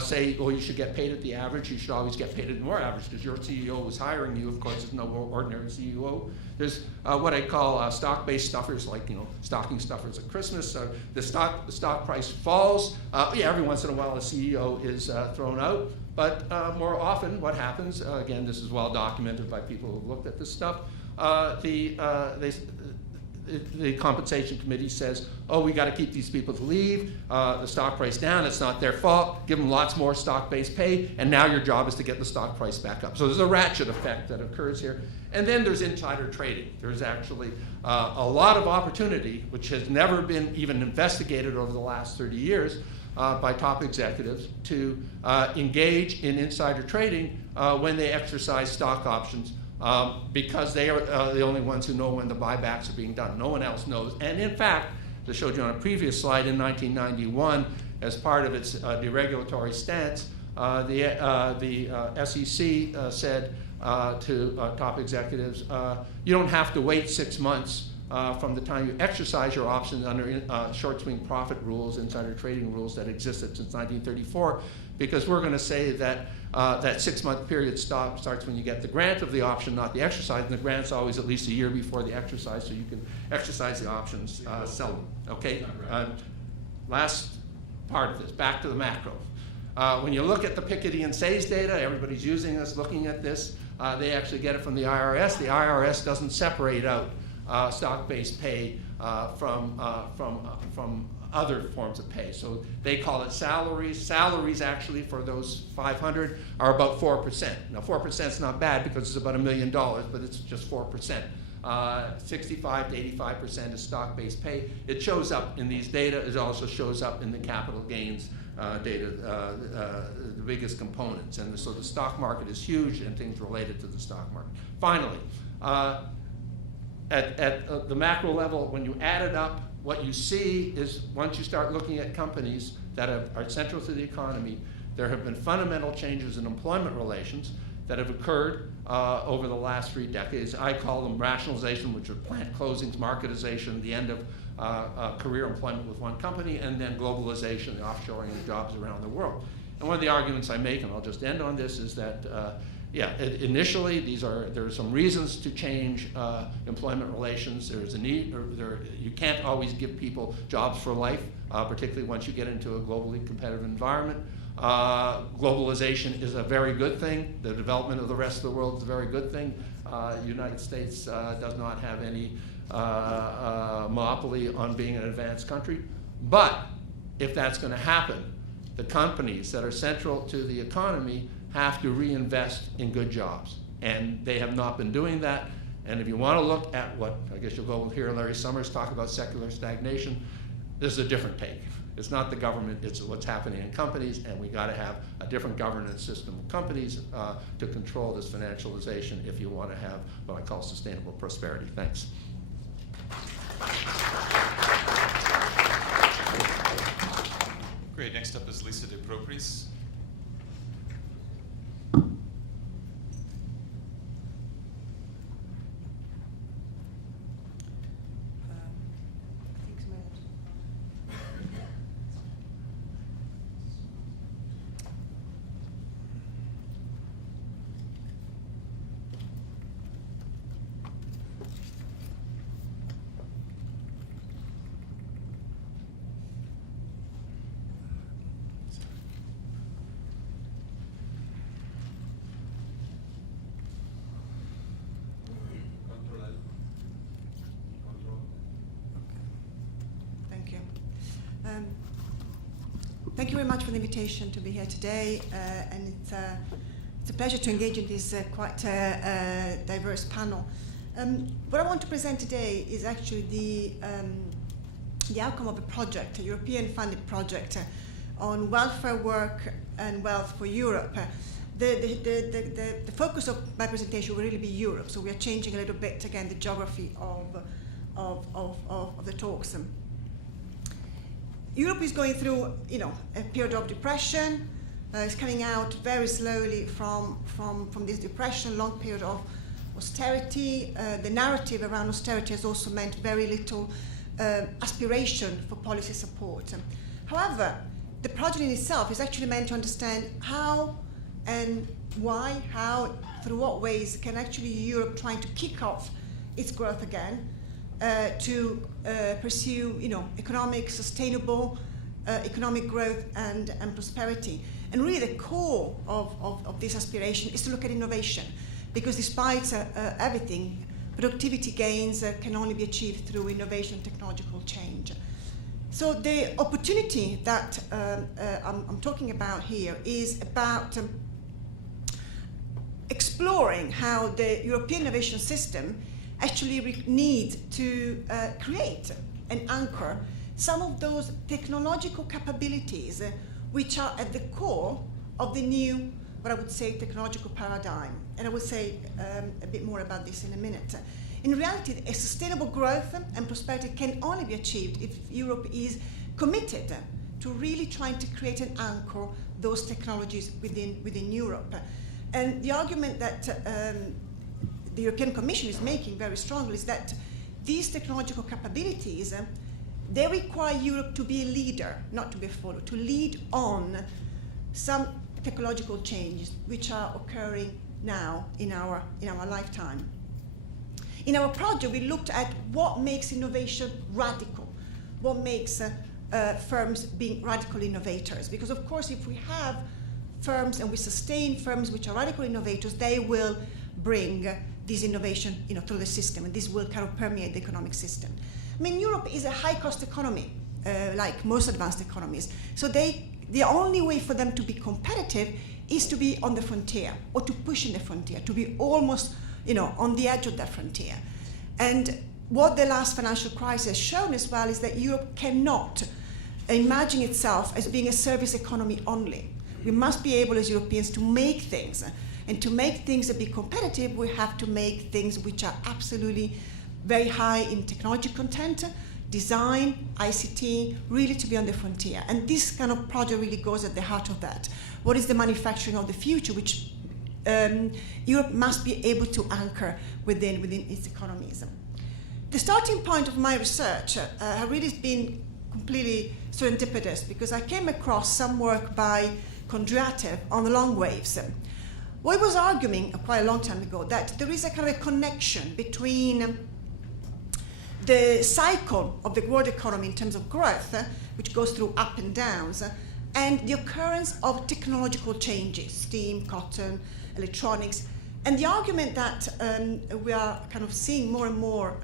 say, oh, you should get paid at the average. You should always get paid at more average, because your CEO was hiring you. Of course, there's no ordinary CEO. There's what I call stock-based stuffers, like stocking stuffers at Christmas. The stock price falls. Every once in a while a CEO is thrown out, but more often what happens, again, this is well documented by people who've looked at this stuff, the compensation committee says, oh, we got to keep these people to leave, the stock price down, it's not their fault, give them lots more stock-based pay, and now your job is to get the stock price back up. So there's a ratchet effect that occurs here. And then there's insider trading. There's actually a lot of opportunity, which has never been even investigated over the last 30 years by top executives, to engage in insider trading when they exercise stock options, because they are the only ones who know when the buybacks are being done. No one else knows. And in fact, as I showed you on a previous slide, in 1991, as part of its deregulatory stance, the SEC said to top executives, you don't have to wait 6 months from the time you exercise your options under short swing profit rules, insider trading rules that existed since 1934, because we're going to say that that 6-month period starts when you get the grant of the option, not the exercise, and the grant's always at least a year before the exercise, so you can exercise the options, sell them. Okay. Last part of this, back to the macro. When you look at the Piketty and Say's data, everybody's using this, looking at this. They actually get it from the IRS. The IRS doesn't separate out stock-based pay from other forms of pay. So they call it salaries. Salaries actually for those 500 are about 4%. Now 4% is not bad because it's about $1 million, but it's just 4%. 65 to 85% is stock-based pay. It shows up in these data. It also shows up in the capital gains data, the biggest components. And so the stock market is huge and things related to the stock market. Finally, at the macro level, when you add it up, what you see is once you start looking at companies that are central to the economy, there have been fundamental changes in employment relations that have occurred over the last 3 decades. I call them rationalization, which are plant closings, marketization, the end of career employment with one company, and then globalization, the offshoring of jobs around the world. And one of the arguments I make, and I'll just end on this, is that initially there are some reasons to change employment relations. There's a need, you can't always give people jobs for life, particularly once you get into a globally competitive environment. Globalization is a very good thing. The development of the rest of the world is a very good thing. The United States does not have any monopoly on being an advanced country. But if that's going to happen, the companies that are central to the economy have to reinvest in good jobs. And they have not been doing that. And if you want to look at what, I guess you'll go hear Larry Summers talk about secular stagnation, this is a different take. It's not the government, it's what's happening in companies, and we got to have a different governance system of companies to control this financialization if you want to have what I call sustainable prosperity. Thanks. Great, next up is Lise de Propris. Thank you very much for the invitation to be here today, and it's a pleasure to engage in this quite diverse panel. What I want to present today is actually the outcome of a project, a European-funded project on welfare work and wealth for Europe. The focus of my presentation will really be Europe, so we are changing a little bit again the geography of the talks. Europe is going through, a period of depression. It's coming out very slowly from this depression, long period of austerity. The narrative around austerity has also meant very little aspiration for policy support. However, the project in itself is actually meant to understand how and why, through what ways can actually Europe trying to kick off its growth again, to pursue, economic, sustainable economic growth and prosperity. And really the core of this aspiration is to look at innovation, because despite everything, productivity gains can only be achieved through innovation and technological change. So the opportunity that I'm talking about here is about exploring how the European innovation system actually needs to create and anchor some of those technological capabilities which are at the core of the new, what I would say, technological paradigm. And I will say a bit more about this in a minute. In reality, a sustainable growth and prosperity can only be achieved if Europe is committed to really trying to create and anchor those technologies within Europe. And the argument that the European Commission is making very strongly is that these technological capabilities, they require Europe to be a leader, not to be a follower, to lead on some technological changes which are occurring now in our lifetime. In our project, we looked at what makes innovation radical, what makes firms being radical innovators. Because of course, if we have firms and we sustain firms which are radical innovators, they will bring this innovation through the system, and this will kind of permeate the economic system. I mean, Europe is a high-cost economy, like most advanced economies. So the only way for them to be competitive is to be on the frontier, or to push in the frontier, to be almost, on the edge of that frontier. And what the last financial crisis has shown as well is that Europe cannot imagine itself as being a service economy only. We must be able as Europeans to make things. And to make things that be competitive, we have to make things which are absolutely very high in technology content, design, ICT, really to be on the frontier. And this kind of project really goes at the heart of that. What is the manufacturing of the future, which Europe must be able to anchor within its economies. The starting point of my research has really been completely serendipitous, because I came across some work by Kondratiev on the long waves. Well, he was arguing quite a long time ago that there is a kind of a connection between the cycle of the world economy in terms of growth, which goes through up and downs, and the occurrence of technological changes, steam, cotton, electronics. And the argument that we are kind of seeing more and more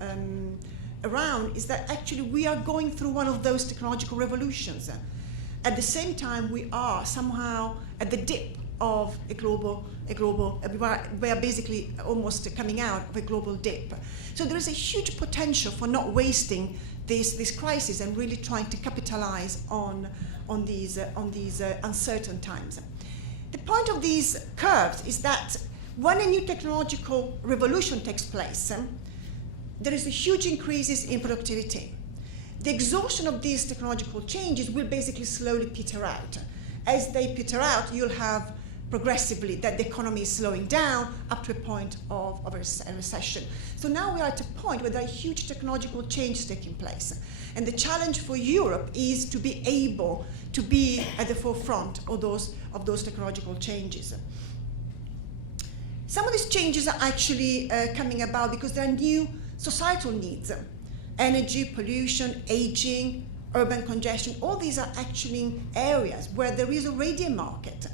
around is that actually we are going through one of those technological revolutions. At the same time, we are somehow at the dip of we are basically almost coming out of a global dip. So there is a huge potential for not wasting this crisis and really trying to capitalize on these uncertain times. The point of these curves is that when a new technological revolution takes place, there is a huge increases in productivity. The exhaustion of these technological changes will basically slowly peter out. As they peter out, you'll have progressively that the economy is slowing down up to a point of a recession. So now we are at a point where there are huge technological changes taking place. And the challenge for Europe is to be able to be at the forefront of those technological changes. Some of these changes are actually coming about because there are new societal needs. Energy, pollution, aging, urban congestion, all these are actually areas where there is already a market.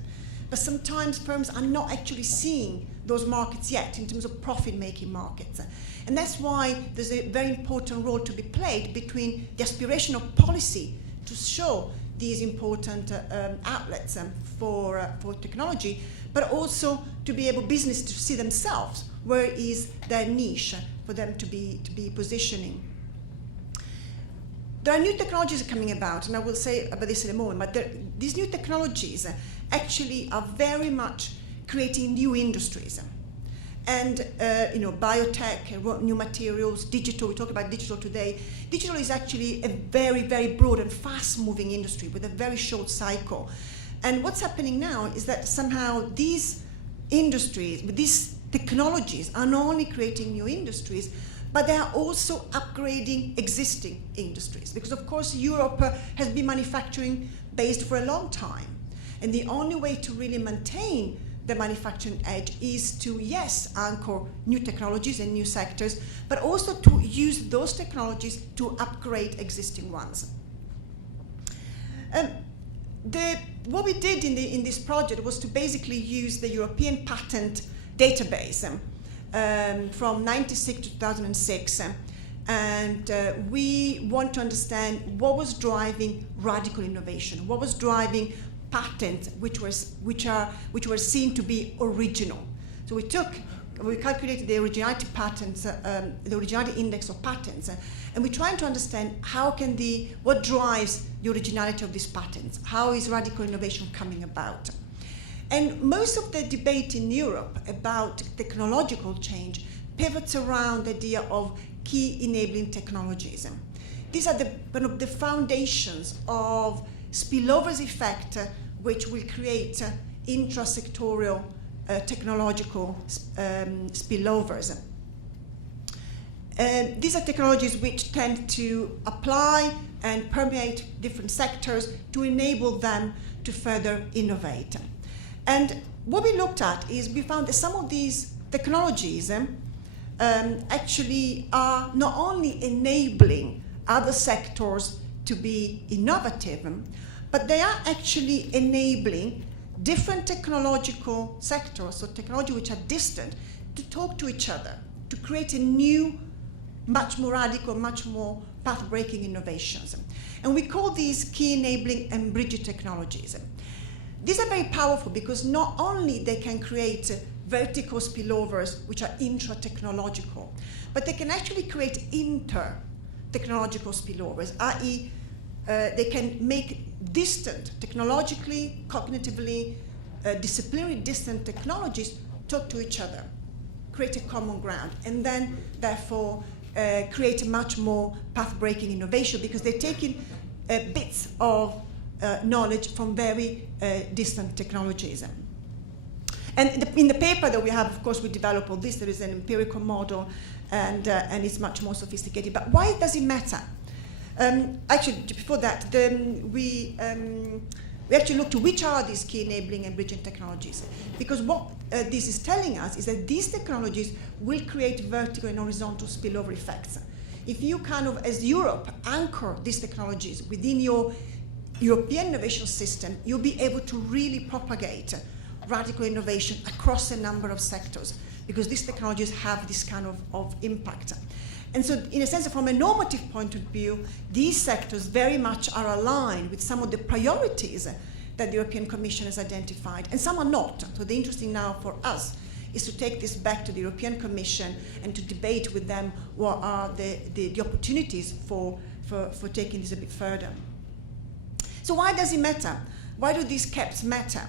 But sometimes firms are not actually seeing those markets yet in terms of profit-making markets. And that's why there's a very important role to be played between the aspiration of policy to show these important outlets for technology, but also to be able business to see themselves where is their niche for them to be positioning. There are new technologies coming about, and I will say about this in a moment, but these new technologies actually are very much creating new industries. And biotech, new materials, digital, we talk about digital today. Digital is actually a very, very broad and fast-moving industry with a very short cycle. And what's happening now is that somehow these industries, these technologies are not only creating new industries, but they are also upgrading existing industries. Because of course Europe has been manufacturing based for a long time. And the only way to really maintain the manufacturing edge is to, yes, anchor new technologies and new sectors, but also to use those technologies to upgrade existing ones. What we did in this project was to basically use the European patent database from 1996 to 2006, and we want to understand what was driving radical innovation, what was driving patents which were seen to be original. So we calculated the originality patents, the originality index of patents, and we're trying to understand what drives the originality of these patents, how is radical innovation coming about. And most of the debate in Europe about technological change pivots around the idea of key enabling technologies. These are the foundations of spillovers effect, which will create intra-sectorial technological spillovers. These are technologies which tend to apply and permeate different sectors to enable them to further innovate. And what we looked at is we found that some of these technologies actually are not only enabling other sectors to be innovative, but they are actually enabling different technological sectors, so technology which are distant, to talk to each other, to create a new, much more radical, much more path-breaking innovations. And we call these key enabling and bridge technologies. These are very powerful because not only they can create vertical spillovers, which are intra-technological, but they can actually create inter-technological spillovers, i.e. They can make distant, technologically, cognitively, disciplinary distant technologies talk to each other, create a common ground, and then, therefore, create a much more path-breaking innovation because they're taking bits of knowledge from very distant technologies. And in the paper that we have, of course, we develop all this. There is an empirical model, and it's much more sophisticated. But why does it matter? Actually, before that, we actually looked at which are these key enabling and bridging technologies. Because what this is telling us is that these technologies will create vertical and horizontal spillover effects. If you kind of, as Europe, anchor these technologies within your European innovation system, you'll be able to really propagate radical innovation across a number of sectors because these technologies have this kind of impact. And so, in a sense, from a normative point of view, these sectors very much are aligned with some of the priorities that the European Commission has identified, and some are not. So the interesting now for us is to take this back to the European Commission and to debate with them what are the opportunities for taking this a bit further. So why does it matter? Why do these caps matter?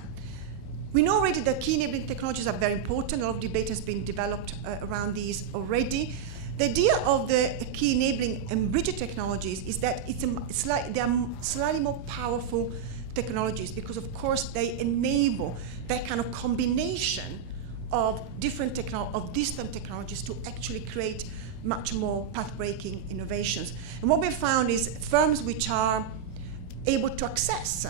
We know already that key enabling technologies are very important. A lot of debate has been developed around these already. The idea of the key enabling and bridge technologies is that they are slightly more powerful technologies because, of course, they enable that kind of combination of distant technologies to actually create much more path-breaking innovations. And what we found is firms which are able to access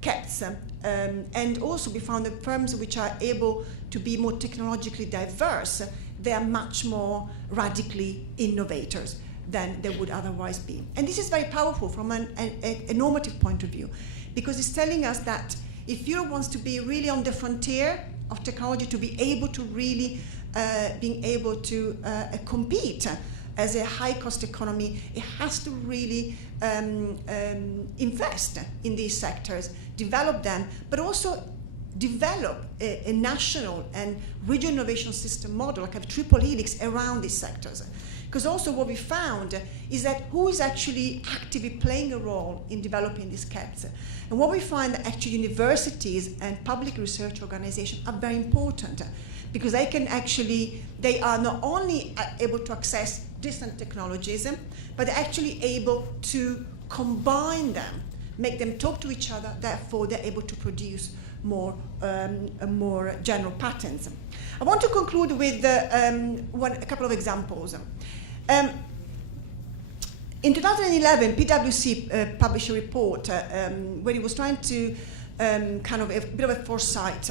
CAPS, and also we found that firms which are able to be more technologically diverse, they are much more radically innovators than they would otherwise be. And this is very powerful from a normative point of view, because it's telling us that if Europe wants to be really on the frontier of technology, to be able to really being able to compete as a high-cost economy, it has to really invest in these sectors, develop them, but also develop a national and regional innovation system model, like a triple helix around these sectors. Because also what we found is that who is actually actively playing a role in developing these CAPs? And what we find that actually universities and public research organizations are very important, because they are not only able to access distant technologies, but they're actually able to combine them, make them talk to each other, therefore they're able to produce more general patterns. I want to conclude with a couple of examples. In 2011, PwC published a report where it was trying to kind of a bit of a foresight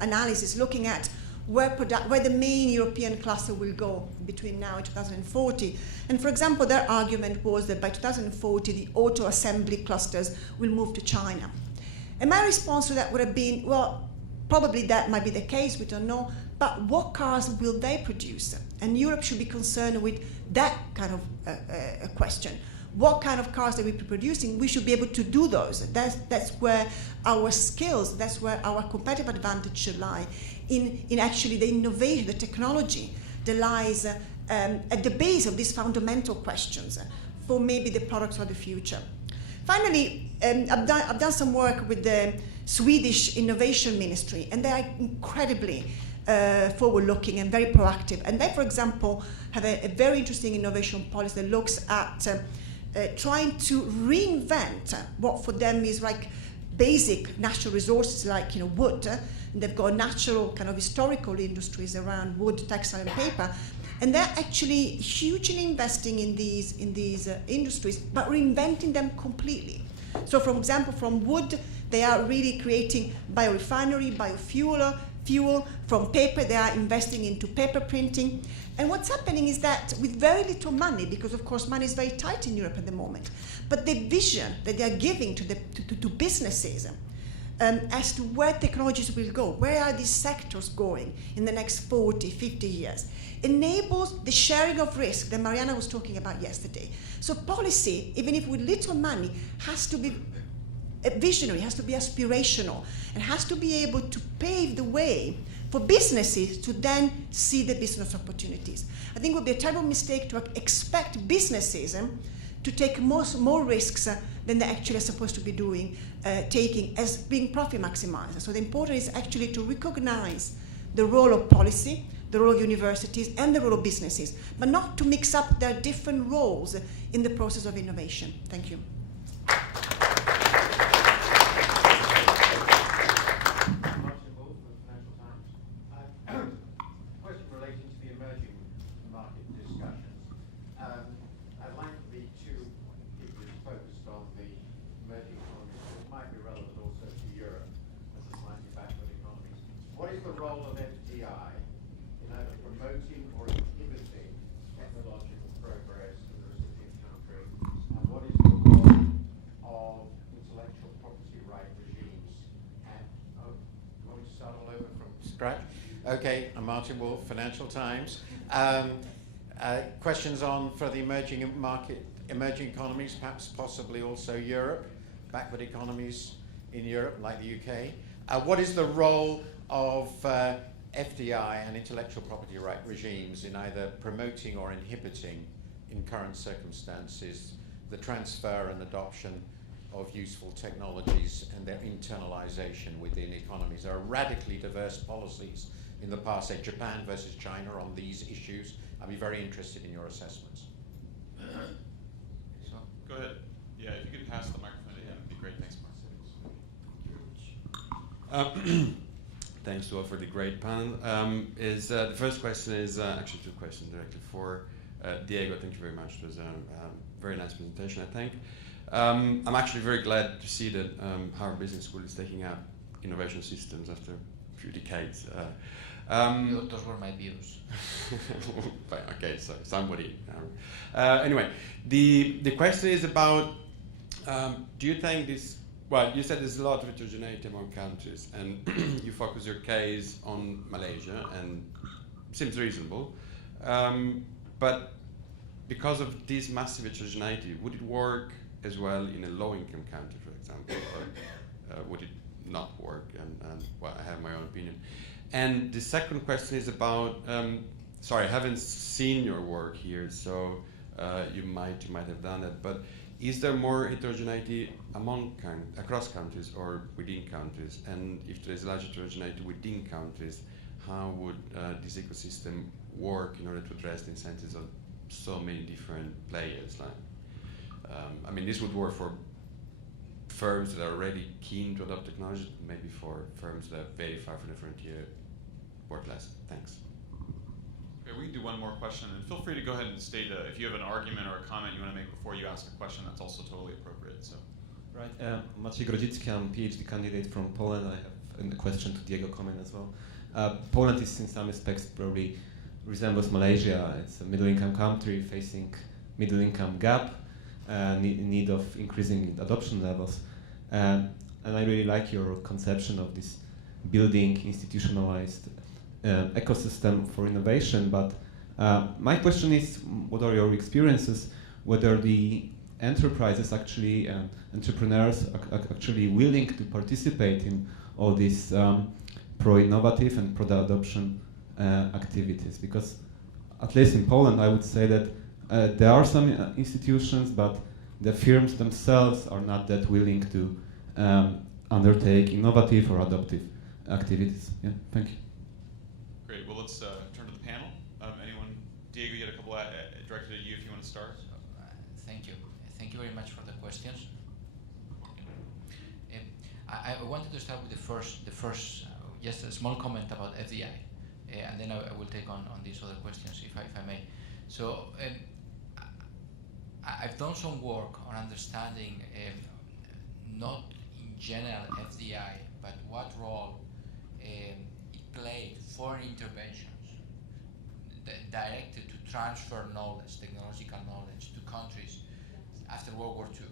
analysis, looking at where the main European cluster will go between now and 2040. And for example, their argument was that by 2040, the auto assembly clusters will move to China. And my response to that would have been, well, probably that might be the case, we don't know, but what cars will they produce? And Europe should be concerned with that kind of a question. What kind of cars they will be producing? We should be able to do those. That's where our skills, that's where our competitive advantage should lie, in actually the innovation, the technology that lies at the base of these fundamental questions for maybe the products of the future. Finally, I've done some work with the Swedish Innovation Ministry, and they are incredibly forward-looking and very proactive. And they, for example, have a very interesting innovation policy that looks at trying to reinvent what for them is like basic natural resources, like wood. And they've got natural kind of historical industries around wood, textile, and paper. And they're actually hugely investing in these industries, but reinventing them completely. So, for example, from wood, they are really creating biorefinery, biofuel. From paper, they are investing into paper printing. And what's happening is that with very little money, because of course money is very tight in Europe at the moment, but the vision that they are giving to businesses as to where technologies will go, where are these sectors going in the next 40, 50 years, enables the sharing of risk that Mariana was talking about yesterday. So policy, even if with little money, has to be visionary, has to be aspirational, and has to be able to pave the way for businesses to then see the business opportunities. I think it would be a terrible mistake to expect businesses to take more risks than they actually are supposed to be taking as being profit maximizers. So the important is actually to recognize the role of policy, the role of universities, and the role of businesses, but not to mix up their different roles in the process of innovation. Thank you. Question relating to the emerging market discussions. I'd like the two people focused on the emerging economies, but it might be relevant also to Europe as a slightly backward economies. What is the role of FDI in either promoting or inhibiting technological progress in the recipient country? And what is the role of intellectual property right regimes? And want to start all over from scratch? Okay, I'm Martin Wolf, Financial Times. Questions for the emerging economies, perhaps possibly also Europe, backward economies in Europe, like the UK. What is the role of FDI and intellectual property right regimes in either promoting or inhibiting, in current circumstances, the transfer and adoption of useful technologies and their internalization within economies? There are radically diverse policies in the past, say Japan versus China on these issues. I'd be very interested in your assessments. So, Go ahead. Yeah, if you could pass the microphone to him, it'd be great. Thanks, Mark. Thanks to all for the great panel. The first question is actually two questions directly for Diego. Thank you very much. It was a very nice presentation, I think. I'm actually very glad to see that Harvard Business School is taking up innovation systems after a few decades. those were my views. Okay, so somebody. Anyway, the question is about, do you think this, well, you said there's a lot of heterogeneity among countries, and you focus your case on Malaysia, and seems reasonable. But because of this massive heterogeneity, would it work as well in a low-income country, for example, or would it not work? And well, I have my own opinion. And the second question is about, sorry, I haven't seen your work here, so you might have done it, but is there more heterogeneity across countries or within countries? And if there is large heterogeneity within countries, how would this ecosystem work in order to address the incentives of so many different players? Like, I mean, this would work for firms that are already keen to adopt technology, maybe for firms that are very far from the frontier, work less. Thanks. Okay, we can do one more question, and feel free to go ahead and state if you have an argument or a comment you want to make before you ask a question. That's also totally appropriate. So, right, Maciej Grodzicki, I'm a PhD candidate from Poland. I have a question to Diego Comin as well. Poland is, in some respects, probably resembles Malaysia. It's a middle-income country facing middle-income gap, need of increasing adoption levels, and I really like your conception of this building institutionalized ecosystem for innovation. But my question is, what are your experiences? Whether the enterprises actually, entrepreneurs are actually willing to participate in all these pro-innovative and pro-adoption activities? Because at least in Poland, I would say that there are some institutions, but the firms themselves are not that willing to undertake innovative or adoptive activities. Yeah, thank you. great. Well, let's turn to the panel. Anyone? Diego, you had a couple directed at you if you want to start. Thank you. Thank you very much for the questions. I wanted to start with the first just a small comment about FDI, and then I will take on these other questions if I may. So I've done some work on understanding not in general FDI, but what role it played foreign interventions directed to transfer knowledge, technological knowledge, to countries after World War II.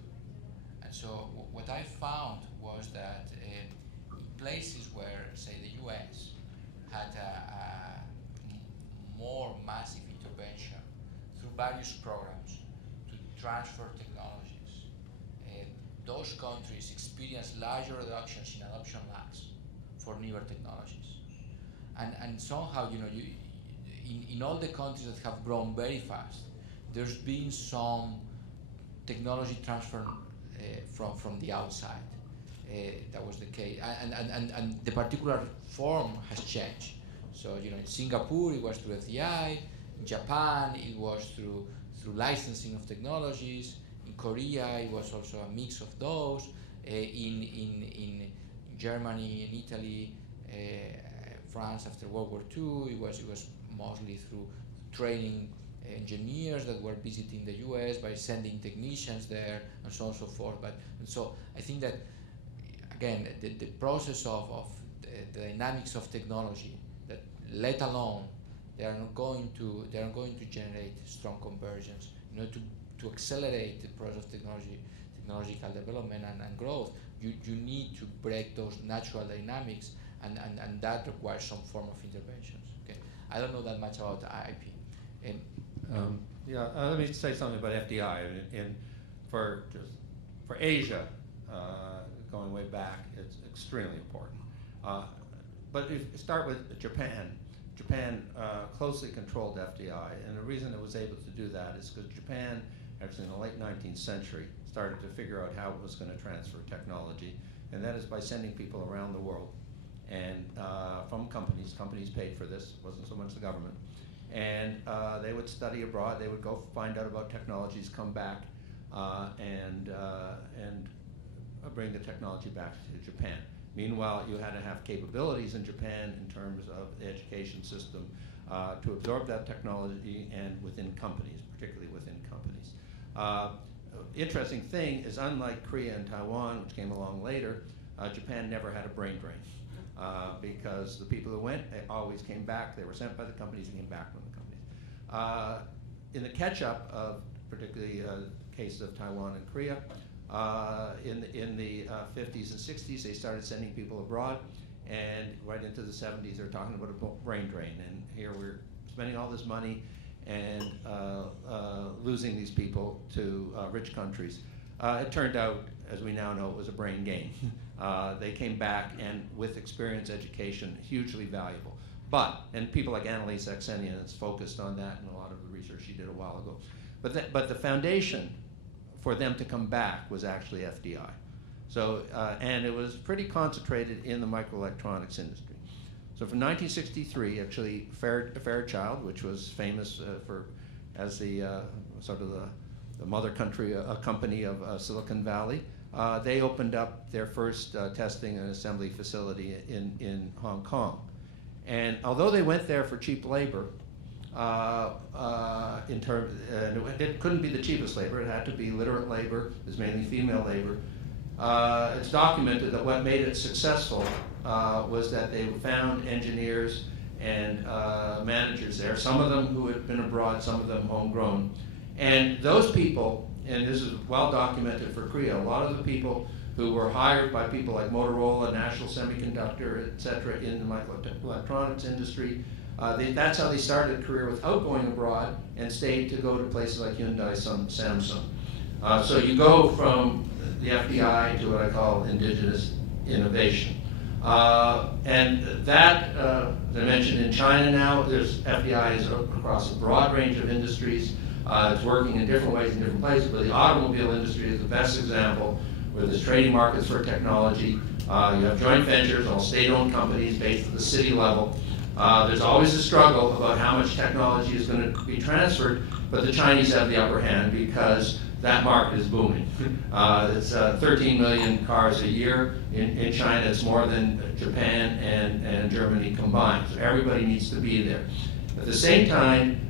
And so what I found was that places where, say, the US had a more massive intervention through various programs to transfer technologies, those countries experienced larger reductions in adoption lags for newer technologies. And somehow, in all the countries that have grown very fast, there's been some technology transfer from the outside. That was the case, and the particular form has changed. So, in Singapore it was through FDI, in Japan it was through licensing of technologies, in Korea it was also a mix of those, in Germany, in Italy, France after World War II, it was mostly through training engineers that were visiting the US by sending technicians there, and so on and so forth. And so I think that, again, the process of the dynamics of technology, that let alone they are not going to generate strong convergence. To accelerate the process of technological development and growth, you need to break those natural dynamics, and that requires some form of interventions. Okay, I don't know that much about IP. Let me say something about FDI. For Asia, going way back, it's extremely important. But if you start with Japan, closely controlled FDI, and the reason it was able to do that is because Japan, actually in the late 19th century, started to figure out how it was going to transfer technology, and that is by sending people around the world, and from companies paid for this, it wasn't so much the government, and they would study abroad, they would go find out about technologies, come back, and bring the technology back to Japan. Meanwhile, you had to have capabilities in Japan in terms of the education system to absorb that technology, and within companies, particularly within companies. Interesting thing is, unlike Korea and Taiwan, which came along later, Japan never had a brain drain because the people who went, they always came back. They were sent by the companies and came back from the companies. In the catch-up of particularly the case of Taiwan and Korea, in the 50s and 60s, they started sending people abroad, and right into the 70s, they're talking about a brain drain. And here we're spending all this money and losing these people to rich countries. It turned out, as we now know, it was a brain gain. They came back, and with experience, education, hugely valuable. And people like Annalise Aksenian has focused on that in a lot of the research she did a while ago. But the foundation for them to come back was actually FDI. So, and it was pretty concentrated in the microelectronics industry. So from 1963, actually, Fairchild, which was famous as the sort of the mother country, a company of Silicon Valley, they opened up their first testing and assembly facility in Hong Kong. And although they went there for cheap labor, it couldn't be the cheapest labor, it had to be literate labor, it was mainly female labor. It's documented that what made it successful was that they found engineers and managers there, some of them who had been abroad, some of them homegrown. And those people, and this is well documented for Korea, a lot of the people who were hired by people like Motorola, National Semiconductor, et cetera, in the microelectronics industry, that's how they started a career without going abroad, and stayed to go to places like Hyundai, Samsung. So you go from the FDI to what I call indigenous innovation. And that, as I mentioned, in China now, there's FDIs across a broad range of industries. It's working in different ways in different places, but the automobile industry is the best example, where there's trading markets for technology. You have joint ventures, all state-owned companies based at the city level. There's always a struggle about how much technology is going to be transferred, but the Chinese have the upper hand because that market is booming. It's 13 million cars a year. In China, it's more than Japan and Germany combined. So everybody needs to be there. At the same time,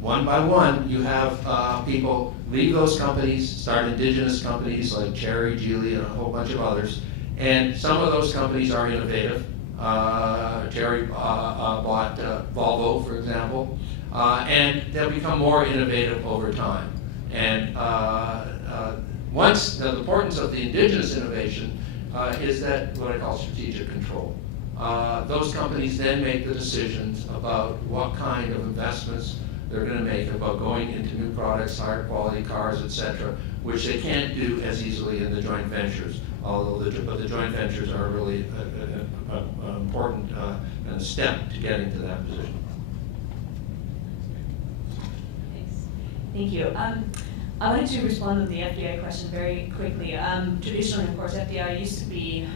one by one, you have people leave those companies, start indigenous companies like Cherry, Geely, and a whole bunch of others. And some of those companies are innovative. Cherry bought Volvo, for example, and they'll become more innovative over time. And once the importance of the indigenous innovation is that what I call strategic control. Those companies then make the decisions about what kind of investments they're going to make about going into new products, higher quality cars, etc., which they can't do as easily in the joint ventures. Although the joint ventures are really an important step to getting to that position. Thanks. Thank you. I wanted to respond to the FDI question very quickly. Traditionally, of course, FDI used to be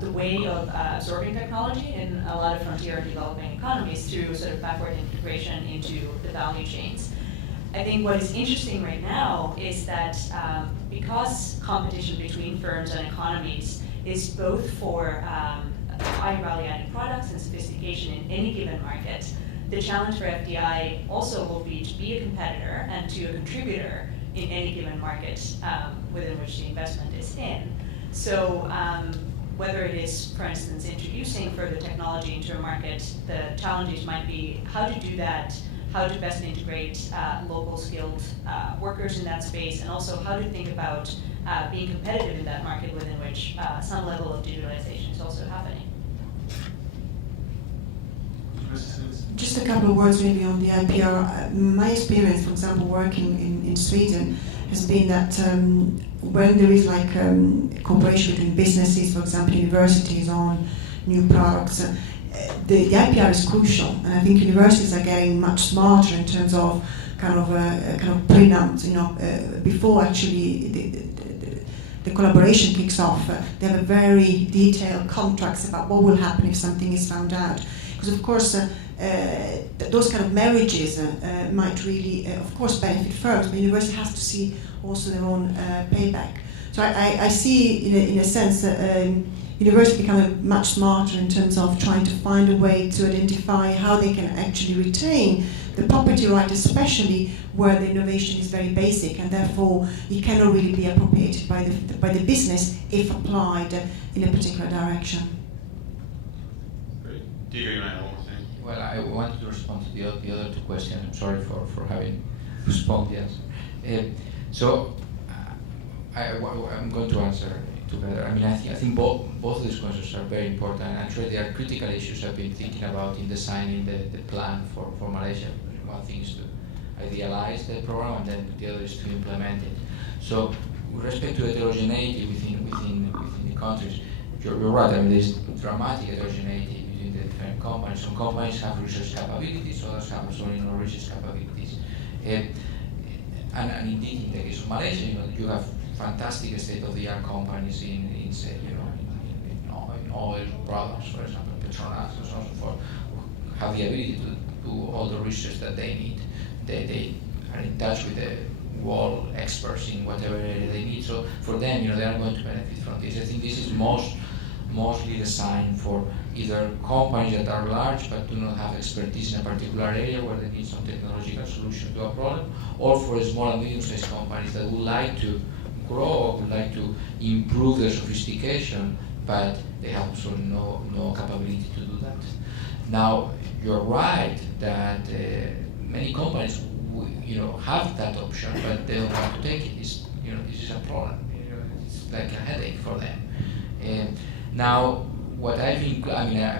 the way of absorbing technology in a lot of frontier and developing economies through sort of backward integration into the value chains. I think what is interesting right now is that because competition between firms and economies is both for high value-added products and sophistication in any given market, the challenge for FDI also will be to be a competitor and to a contributor in any given market within which the investment is in. So whether it is, for instance, introducing further technology into a market, the challenges might be how to do that, how to best integrate local skilled workers in that space, and also how to think about being competitive in that market within which some level of digitalization is also happening. Just a couple of words maybe on the IPR. My experience, for example, working in Sweden has been that when there is like cooperation between businesses, for example, universities on new products, the IPR is crucial, and I think universities are getting much smarter in terms of kind of prenup, before actually the collaboration kicks off. They have a very detailed contracts about what will happen if something is found out. Because of course, those kind of marriages might really, of course, benefit firms, but university has to see also their own payback. So I see, in a sense, university becoming much smarter in terms of trying to find a way to identify how they can actually retain the property right, especially where the innovation is very basic, and therefore it cannot really be appropriated by the business if applied in a particular direction. Great. Diego, you might have one more thing. Well, I wanted to respond to the other two questions. I'm sorry for having responded. Yes. I'm going to answer together. I mean, I think both of these questions are very important. Actually, they are critical issues I've been thinking about in designing the plan for Malaysia. One thing is to idealize the program, and then the other is to implement it. So, with respect to heterogeneity within the countries, you're right. I mean, there's dramatic heterogeneity between the different companies. Some companies have research capabilities, others have absolutely no research capabilities. And indeed, in the case of Malaysia, you have fantastic state-of-the-art companies in oil products, for example, Petronas and so on and so forth, who have the ability to do all the research that they need. They are in touch with the world experts in whatever area they need. So for them, they are going to benefit from this. I think this is mostly designed for either companies that are large but do not have expertise in a particular area where they need some technological solution to a problem, or for small and medium-sized companies that would like to grow, would like to improve their sophistication, but they have also no capability to do that. Now, you're right that many companies have that option, but they don't want to take it. This is a problem. It's like a headache for them. Now, what I've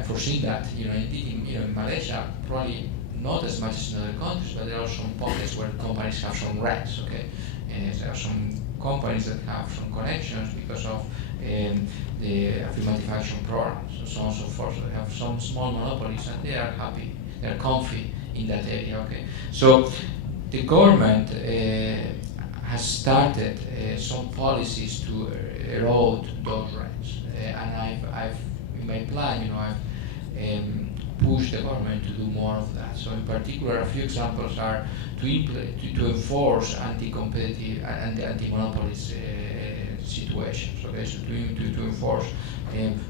foreseen that indeed in Malaysia, probably not as much as in other countries, but there are some pockets where companies have some rights. Okay, and there are some companies that have some connections because of the affirmative action programs and so on and so forth. So they have some small monopolies and they are happy, they are comfy in that area. Okay, so the government has started some policies to erode those rights, and I've in my plan, I've pushed the government to do more of that. So in particular, a few examples are to enforce anti-competitive and anti-monopolies situations. Okay, so to enforce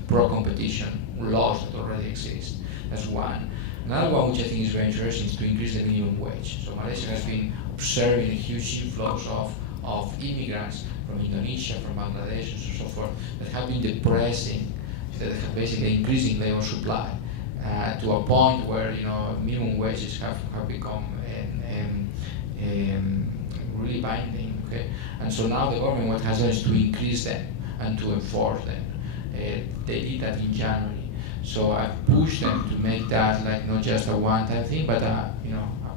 pro-competition laws that already exist. That's one. Another one, which I think is very interesting, is to increase the minimum wage. So Malaysia has been observing a huge influx of immigrants from Indonesia, from Bangladesh, and so forth, that have been depressing, that have basically increasing labor supply to a point where minimum wages have become really binding. Okay, and so now the government what has done is to increase them and to enforce them. They did that in January. So I pushed them to make that like not just a one-time thing, but a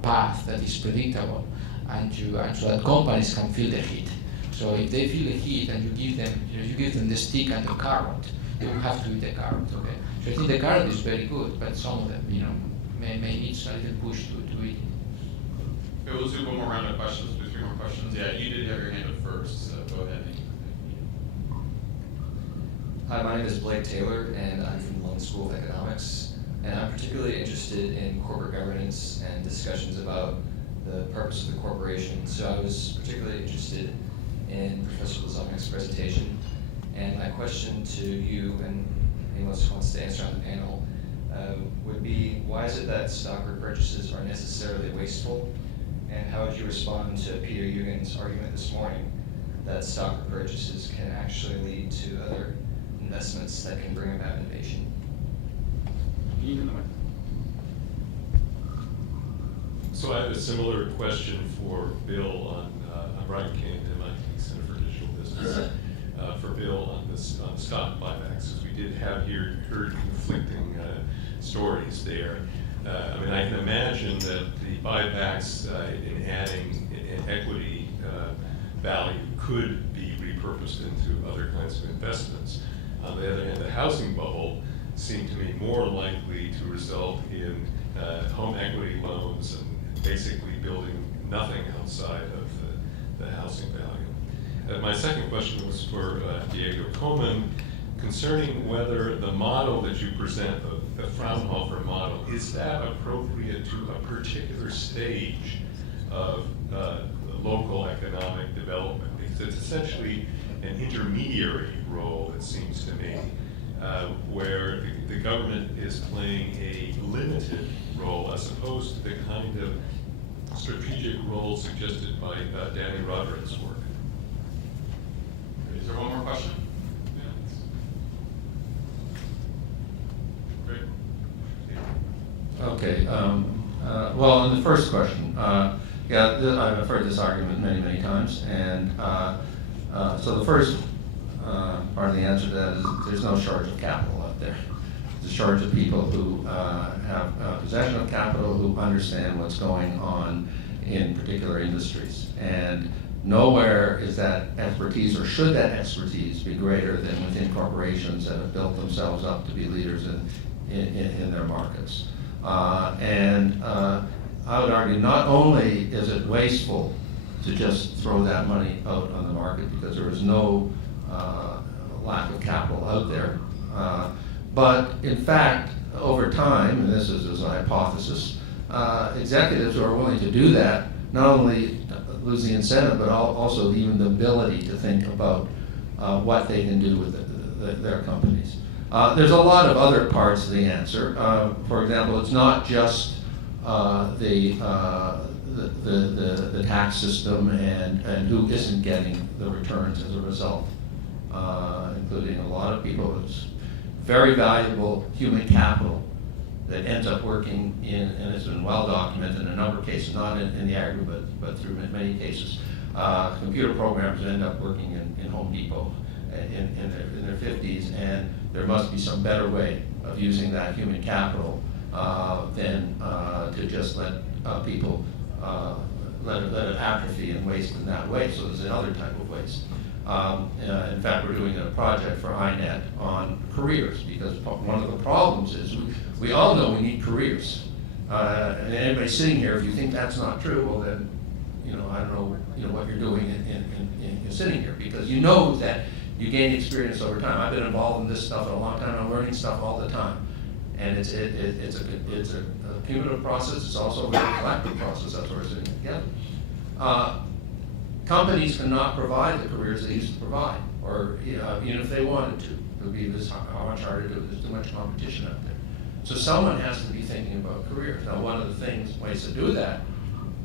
path that is predictable, and so that companies can feel the heat. So if they feel the heat and you give them the stick and the carrot, they will have to eat the carrot. Okay. So I think the carrot is very good, but some of them may need a little push to eat it. Okay, we'll do one more round of questions. Do 3 more questions. Yeah, you did have your hand up first, so go ahead. Hi, my name is Blake Taylor, and I'm from the Lowell School of Economics. And I'm particularly interested in corporate governance and discussions about the purpose of the corporation. So I was particularly interested in Professor Lazonick's presentation. And my question to you, and anyone who wants to answer on the panel, would be, why is it that stock repurchases are necessarily wasteful? And how would you respond to Peter Eugen's argument this morning that stock repurchases can actually lead to other investments that can bring about innovation? So I have a similar question for Bill on, I'm Brian Kane, MIT Center for Digital Business. For Bill on stock buybacks, as we did have heard conflicting stories there. I mean, I can imagine that the buybacks in adding equity value could be repurposed into other kinds of investments. On the other hand, the housing bubble seemed to me more likely to result in home equity loans and basically building nothing outside of the housing value. My second question was for Diego Comin, concerning whether the model that you present, the Fraunhofer model, is that appropriate to a particular stage of local economic development? Because it's essentially an intermediary role, it seems to me, where the government is playing a limited role as opposed to the kind of strategic role suggested by Danny Roderick's work. Is there one more question? Yeah. Great. Okay. Well, on the first question, I've heard this argument many, many times, and so the first part of the answer to that is there's no shortage of capital out there. There's a shortage of people who have possession of capital, who understand what's going on in particular industries. And nowhere is that expertise, or should that expertise be greater than within corporations that have built themselves up to be leaders in their markets. I would argue not only is it wasteful to just throw that money out on the market because there is no lack of capital out there, but in fact, over time, and this is a hypothesis, executives who are willing to do that not only lose the incentive, but also even the ability to think about what they can do with their companies. There's a lot of other parts of the answer. For example, it's not just the tax system and who isn't getting the returns as a result, including a lot of people. It's very valuable human capital that ends up working in, and it's been well documented in a number of cases, not in the aggregate, but through many cases. Computer programs end up working in Home Depot in their 50s, and there must be some better way of using that human capital than to just let people let it atrophy and waste in that way. So there's another type of waste. In fact, we're doing a project for INET on careers, because one of the problems is we all know we need careers. And anybody sitting here, if you think that's not true, well then, I don't know, what you're doing in sitting here, because you know that you gain experience over time. I've been involved in this stuff for a long time. I'm learning stuff all the time, and it's a cumulative process. It's also a very collective process. That's where we're sitting together. Companies cannot provide the careers they used to provide, or even if they wanted to, it would be much harder to do. There's too much competition out there. So someone has to be thinking about careers. Now, one of the ways to do that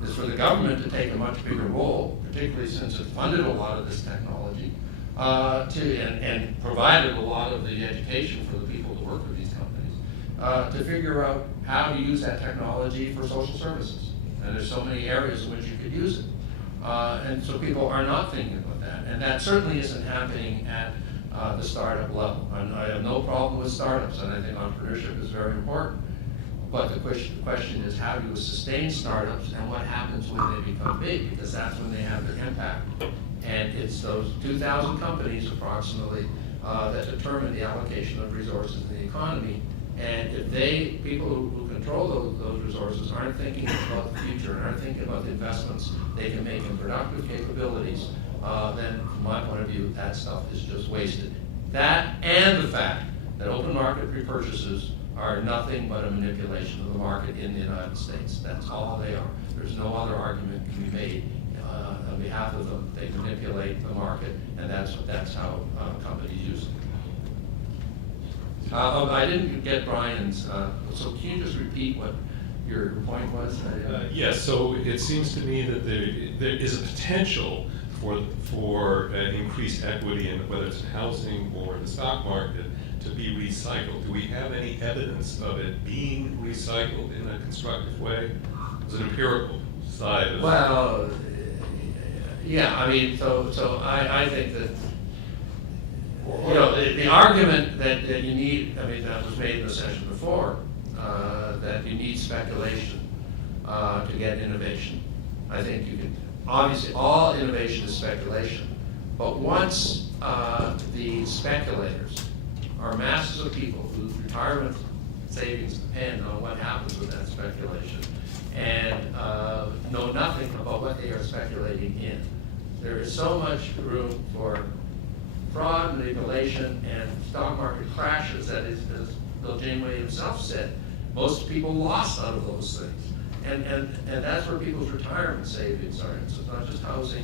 is for the government to take a much bigger role, particularly since it funded a lot of this technology, and provided a lot of the education for the people who work for these companies, to figure out how to use that technology for social services. And there's so many areas in which you could use it. And so people are not thinking about that. And that certainly isn't happening at the startup level. And I have no problem with startups, and I think entrepreneurship is very important. But the question is, how do you sustain startups, and what happens when they become big? Because that's when they have their impact. And it's those 2,000 companies approximately that determine the allocation of resources in the economy. And if people who control those resources aren't thinking about the future and aren't thinking about the investments they can make in productive capabilities, then from my point of view, that stuff is just wasted. That and the fact that open market repurchases are nothing but a manipulation of the market in the United States. That's all they are. There's no other argument can be made on behalf of them. They manipulate the market, and that's how companies use it. I didn't get Brian's, so can you just repeat what your point was? Yes, so it seems to me that there is a potential for increased equity in whether it's in housing or the stock market to be recycled. Do we have any evidence of it being recycled in a constructive way? It's an empirical side of Well, yeah, I mean, so I think that, you know, the argument that you need, I mean, that was made in the session before, that you need speculation to get innovation. I think you can, obviously all innovation is speculation, but once the speculators are masses of people whose retirement savings depend on what happens with that speculation and know nothing about what they are speculating in, there is so much room for fraud, manipulation, and stock market crashes that, as Bill Janeway himself said, most people lost out of those things. And that's where people's retirement savings are. So it's not just housing.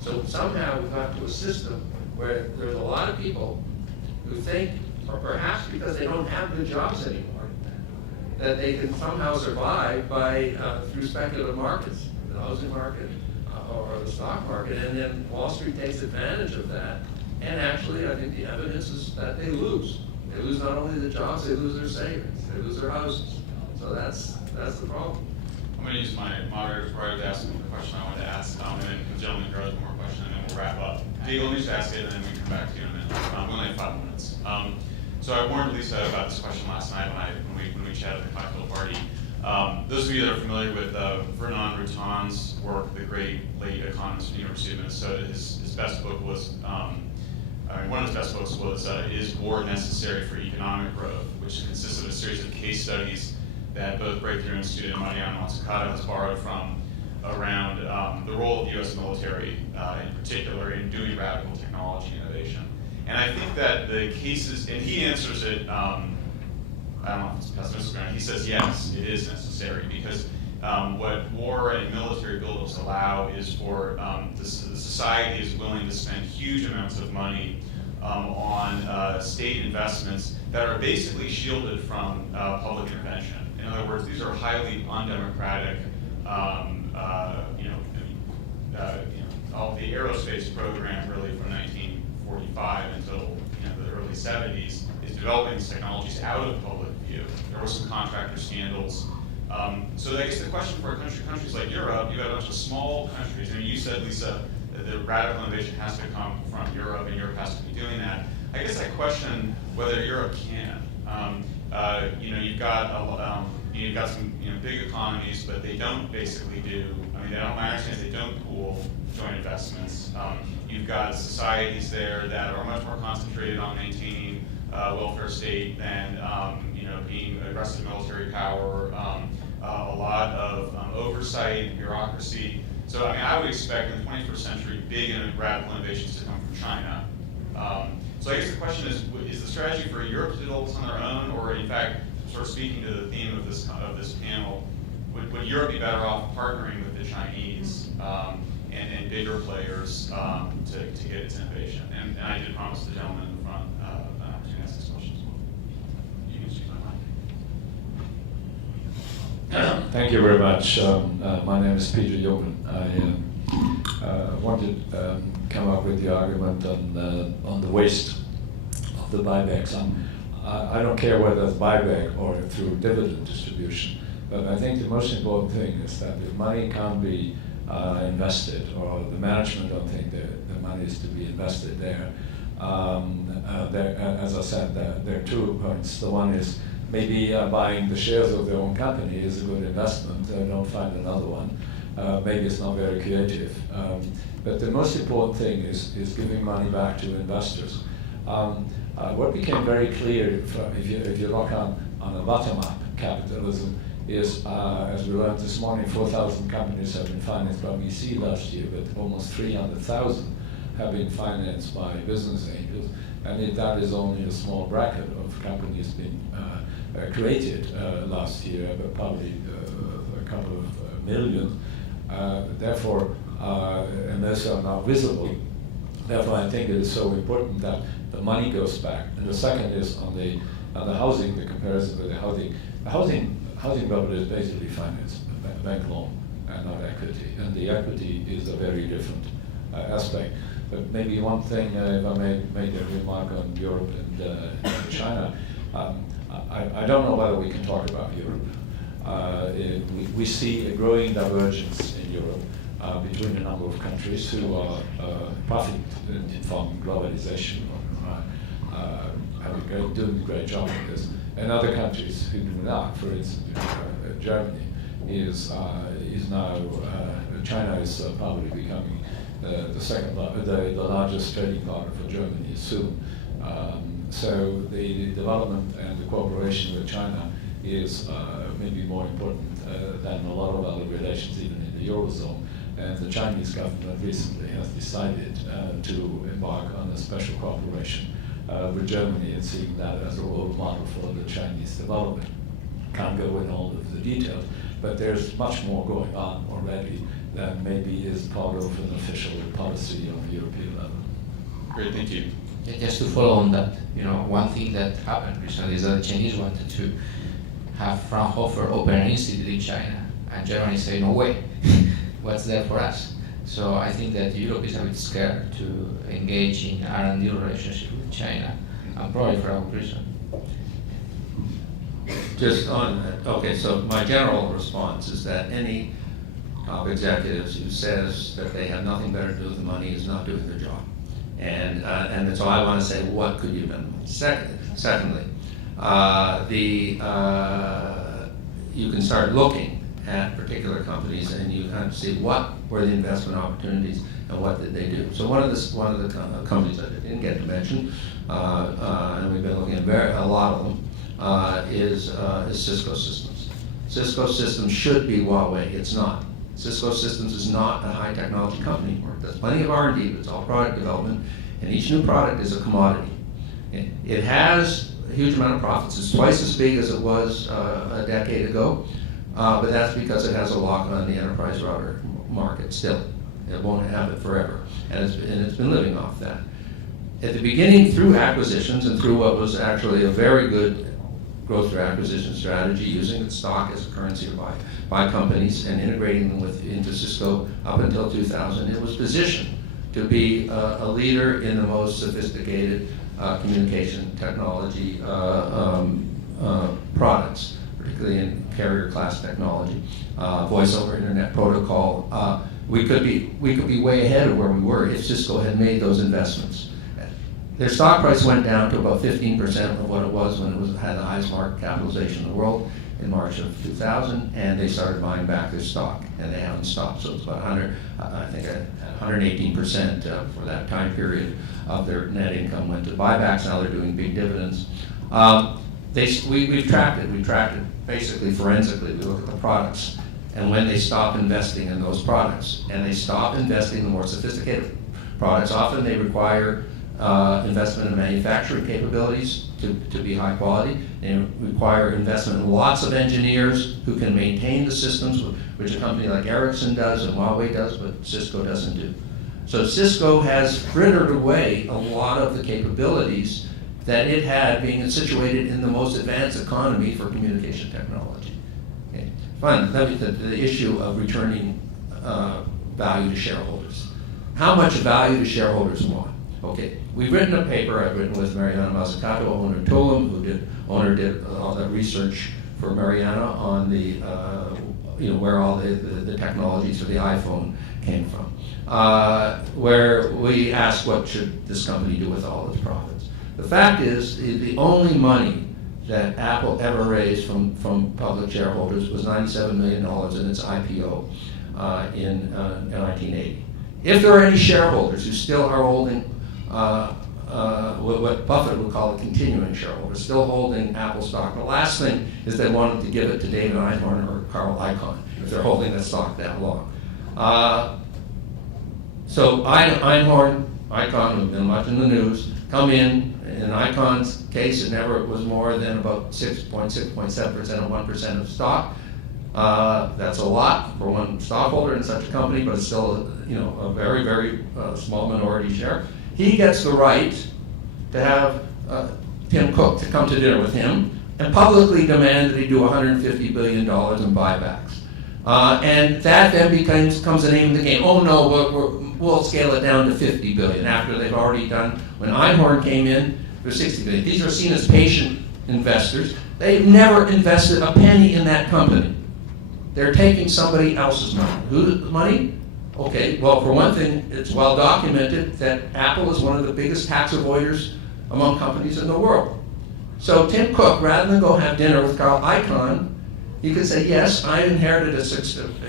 So somehow we got to a system where there's a lot of people who think, or perhaps because they don't have good jobs anymore, that they can somehow survive by through speculative markets, the housing market or the stock market, and then Wall Street takes advantage of that. And actually, I think the evidence is that they lose. They lose not only the jobs, they lose their savings, they lose their houses. So that's the problem. I'm going to use my moderator's right to ask the question I wanted to ask, and then the gentleman here has one more question, and then we'll wrap up. Diego, let me just ask it, and then we can come back to you in a minute. We only have 5 minutes. So I warned Lisa about this question last night when we chatted at the cocktail party. Those of you that are familiar with Vernon Routon's work, the great late economist from the University of Minnesota, his best book was, one of his best books was Is War Necessary for Economic Growth, which consists of a series of case studies that both Breakthrough Institute and Mariano Mazzucato has borrowed from around the role of the U.S. military, in particular, in doing radical technology innovation. And I think that the cases, and he answers it, I don't know if it's pessimistic or not, he says yes, it is necessary, because what war and military buildups allow is for the society is willing to spend huge amounts of money on state investments that are basically shielded from public intervention. In other words, these are highly undemocratic, all the aerospace program really from 1945 until the early 70s is developing these technologies out of public view. There were some contractor scandals. So I guess the question for countries like Europe, you have a bunch of small countries. I mean, you said, Lisa, that the radical innovation has to come from Europe, and Europe has to be doing that. I guess I question whether Europe can. You've got some big economies, but they don't basically do. I mean, my understanding is they don't pool joint investments. You've got societies there that are much more concentrated on maintaining welfare state than being aggressive military power. A lot of oversight, bureaucracy. So I mean, I would expect in the 21st century big and radical innovations to come from China. So I guess the question is the strategy for Europe to develop this on their own, or in fact, sort of speaking to the theme of this panel, would Europe be better off partnering with the Chinese and bigger players to get its innovation? And I did promise the gentleman in the front an opportunity to ask this question as well. You can speak my mind. Thank you very much. My name is Peter Yeoman. I wanted to come up with the argument on the waste of the buybacks. I don't care whether it's buyback or through dividend distribution, but I think the most important thing is that if money can't be invested, or the management don't think that the money is to be invested there, As I said, there are 2 points. The one is maybe buying the shares of their own company is a good investment. Don't find another one. Maybe it's not very creative. But the most important thing is giving money back to investors. What became very clear if you look on a bottom-up capitalism is, as we learned this morning, 4,000 companies have been financed by VC last year, but almost 300,000 have been financed by business angels, and that is only a small bracket of companies being created last year, but probably a couple of million. Therefore, and those are now visible. Therefore, I think it is so important that the money goes back. And the second is on the housing, the comparison with the housing. The housing bubble is basically financed, bank loan, and not equity. And the equity is a very different aspect. But maybe one thing, if I may make a remark on Europe and China, I don't know whether we can talk about Europe. We see a growing divergence in Europe between a number of countries who are profiting from globalization, doing a great job of this, and other countries who do not. For instance, Germany is now, China is probably becoming the largest trading partner for Germany soon. So the development and the cooperation with China is maybe more important than a lot of other relations, even in the Eurozone. And the Chinese government recently has decided to embark on a special cooperation with Germany and seeing that as a role model for the Chinese development. Can't go into all of the details, but there's much more going on already than maybe is part of an official policy on the European level. Great, thank you. Yeah, just to follow on that, one thing that happened recently is that the Chinese wanted to have Fraunhofer open an institute in China, and Germany said, no way, what's there for us? So I think that Europe is a bit scared to engage in R&D relationship with China, and probably for a good reason. Just on that, okay, so my general response is that any top executives who says that they have nothing better to do with the money is not doing their job. And so I want to say, what could you have done? Secondly, you can start looking at particular companies and you kind of see what were the investment opportunities and what did they do. So one of the companies I didn't get to mention, and we've been looking at a lot of them, is Cisco Systems. Cisco Systems should be Huawei. It's not. Cisco Systems is not a high technology company anymore. It does plenty of R&D, but it's all product development, and each new product is a commodity. It has a huge amount of profits. It's twice as big as it was a decade ago, but that's because it has a lock on the enterprise router market still. It won't have it forever, and it's been living off that. At the beginning, through acquisitions and through what was actually a very good growth through acquisition strategy, using its stock as a currency to buy companies and integrating them into Cisco up until 2000, it was positioned to be a leader in the most sophisticated communication technology products, particularly in carrier class technology, voice over internet protocol. We could be way ahead of where we were if Cisco had made those investments. Their stock price went down to about 15% of what it was when it had the highest market capitalization in the world in March of 2000, and they started buying back their stock, and they haven't stopped. So it's about 118% for that time period of their net income went to buybacks. Now they're doing big dividends. We've tracked it. We've tracked it basically forensically. We look at the products, and when they stop investing in those products, and they stop investing in the more sophisticated products, often they require investment in manufacturing capabilities to be high quality. They require investment in lots of engineers who can maintain the systems, which a company like Ericsson does and Huawei does, but Cisco doesn't do. So Cisco has frittered away a lot of the capabilities that it had being situated in the most advanced economy for communication technology. Okay. Finally, the issue of returning value to shareholders. How much value do shareholders want? Okay, we've written a paper. I've written with Mariana Mazzucato, owner Tulum, who did all that research for Mariana on the where all the technologies for the iPhone came from, where we asked what should this company do with all its profits. The fact is, the only money that Apple ever raised from public shareholders was $97 million in its IPO in 1980. If there are any shareholders who still are holding what Buffett would call a continuing shareholder, still holding Apple stock, the last thing is they wanted to give it to David Einhorn or Carl Icahn if they're holding that stock that long. So Einhorn, Icahn, who've been much in the news, come in Icahn's case, it never was more than about 6.7% or 1% of stock. That's a lot for one stockholder in such a company, but it's still a very, very small minority share. He gets the right to have Tim Cook to come to dinner with him and publicly demand that he do $150 billion in buybacks. And that then becomes the name of the game. Oh no, we'll scale it down to $50 billion after they've already done. When Einhorn came in, there's $60 billion. These are seen as patient investors. They've never invested a penny in that company. They're taking somebody else's money. Whose money? Okay, well, for one thing, it's well documented that Apple is one of the biggest tax avoiders among companies in the world. So Tim Cook, rather than go have dinner with Carl Icahn, he could say, yes, I inherited a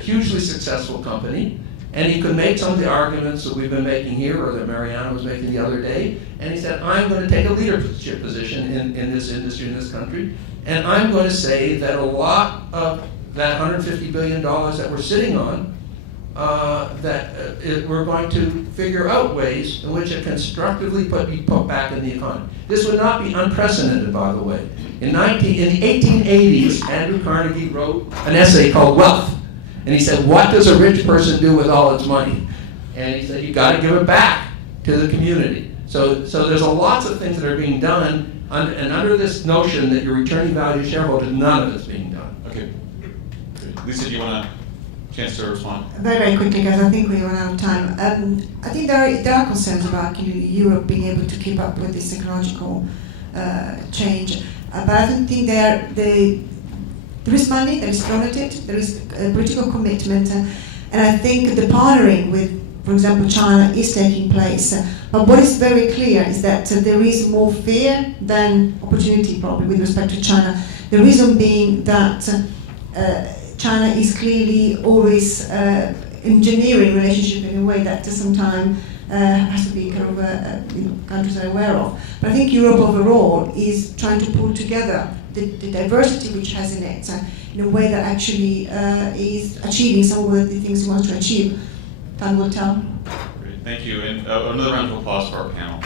hugely successful company, and he could make some of the arguments that we've been making here or that Mariana was making the other day, and he said, I'm going to take a leadership position in this industry, in this country, and I'm going to say that a lot of that $150 billion that we're sitting on, we're going to figure out ways in which it constructively be put back in the economy. This would not be unprecedented, by the way. In the 1880s, Andrew Carnegie wrote an essay called Wealth. And he said, what does a rich person do with all its money? And he said, you got to give it back to the community. So there's lots of things that are being done, and under this notion that you're returning value to shareholders, none of it's being done. Okay. Lisa, do you want a chance to respond? Very, very quickly, because I think we run out of time. I think there are concerns about Europe being able to keep up with this technological change. But I don't think there is money, there is thrown at it, there is a political commitment, and I think the partnering with, for example, China is taking place. But what is very clear is that there is more fear than opportunity, probably, with respect to China. The reason being that China is clearly always engineering relationship in a way that sometimes has to be kind of countries are aware of. But I think Europe overall is trying to pull together the diversity which has in it in a way that actually is achieving some of the things we want to achieve. Time will tell. Great, thank you. And another round of applause for our panel.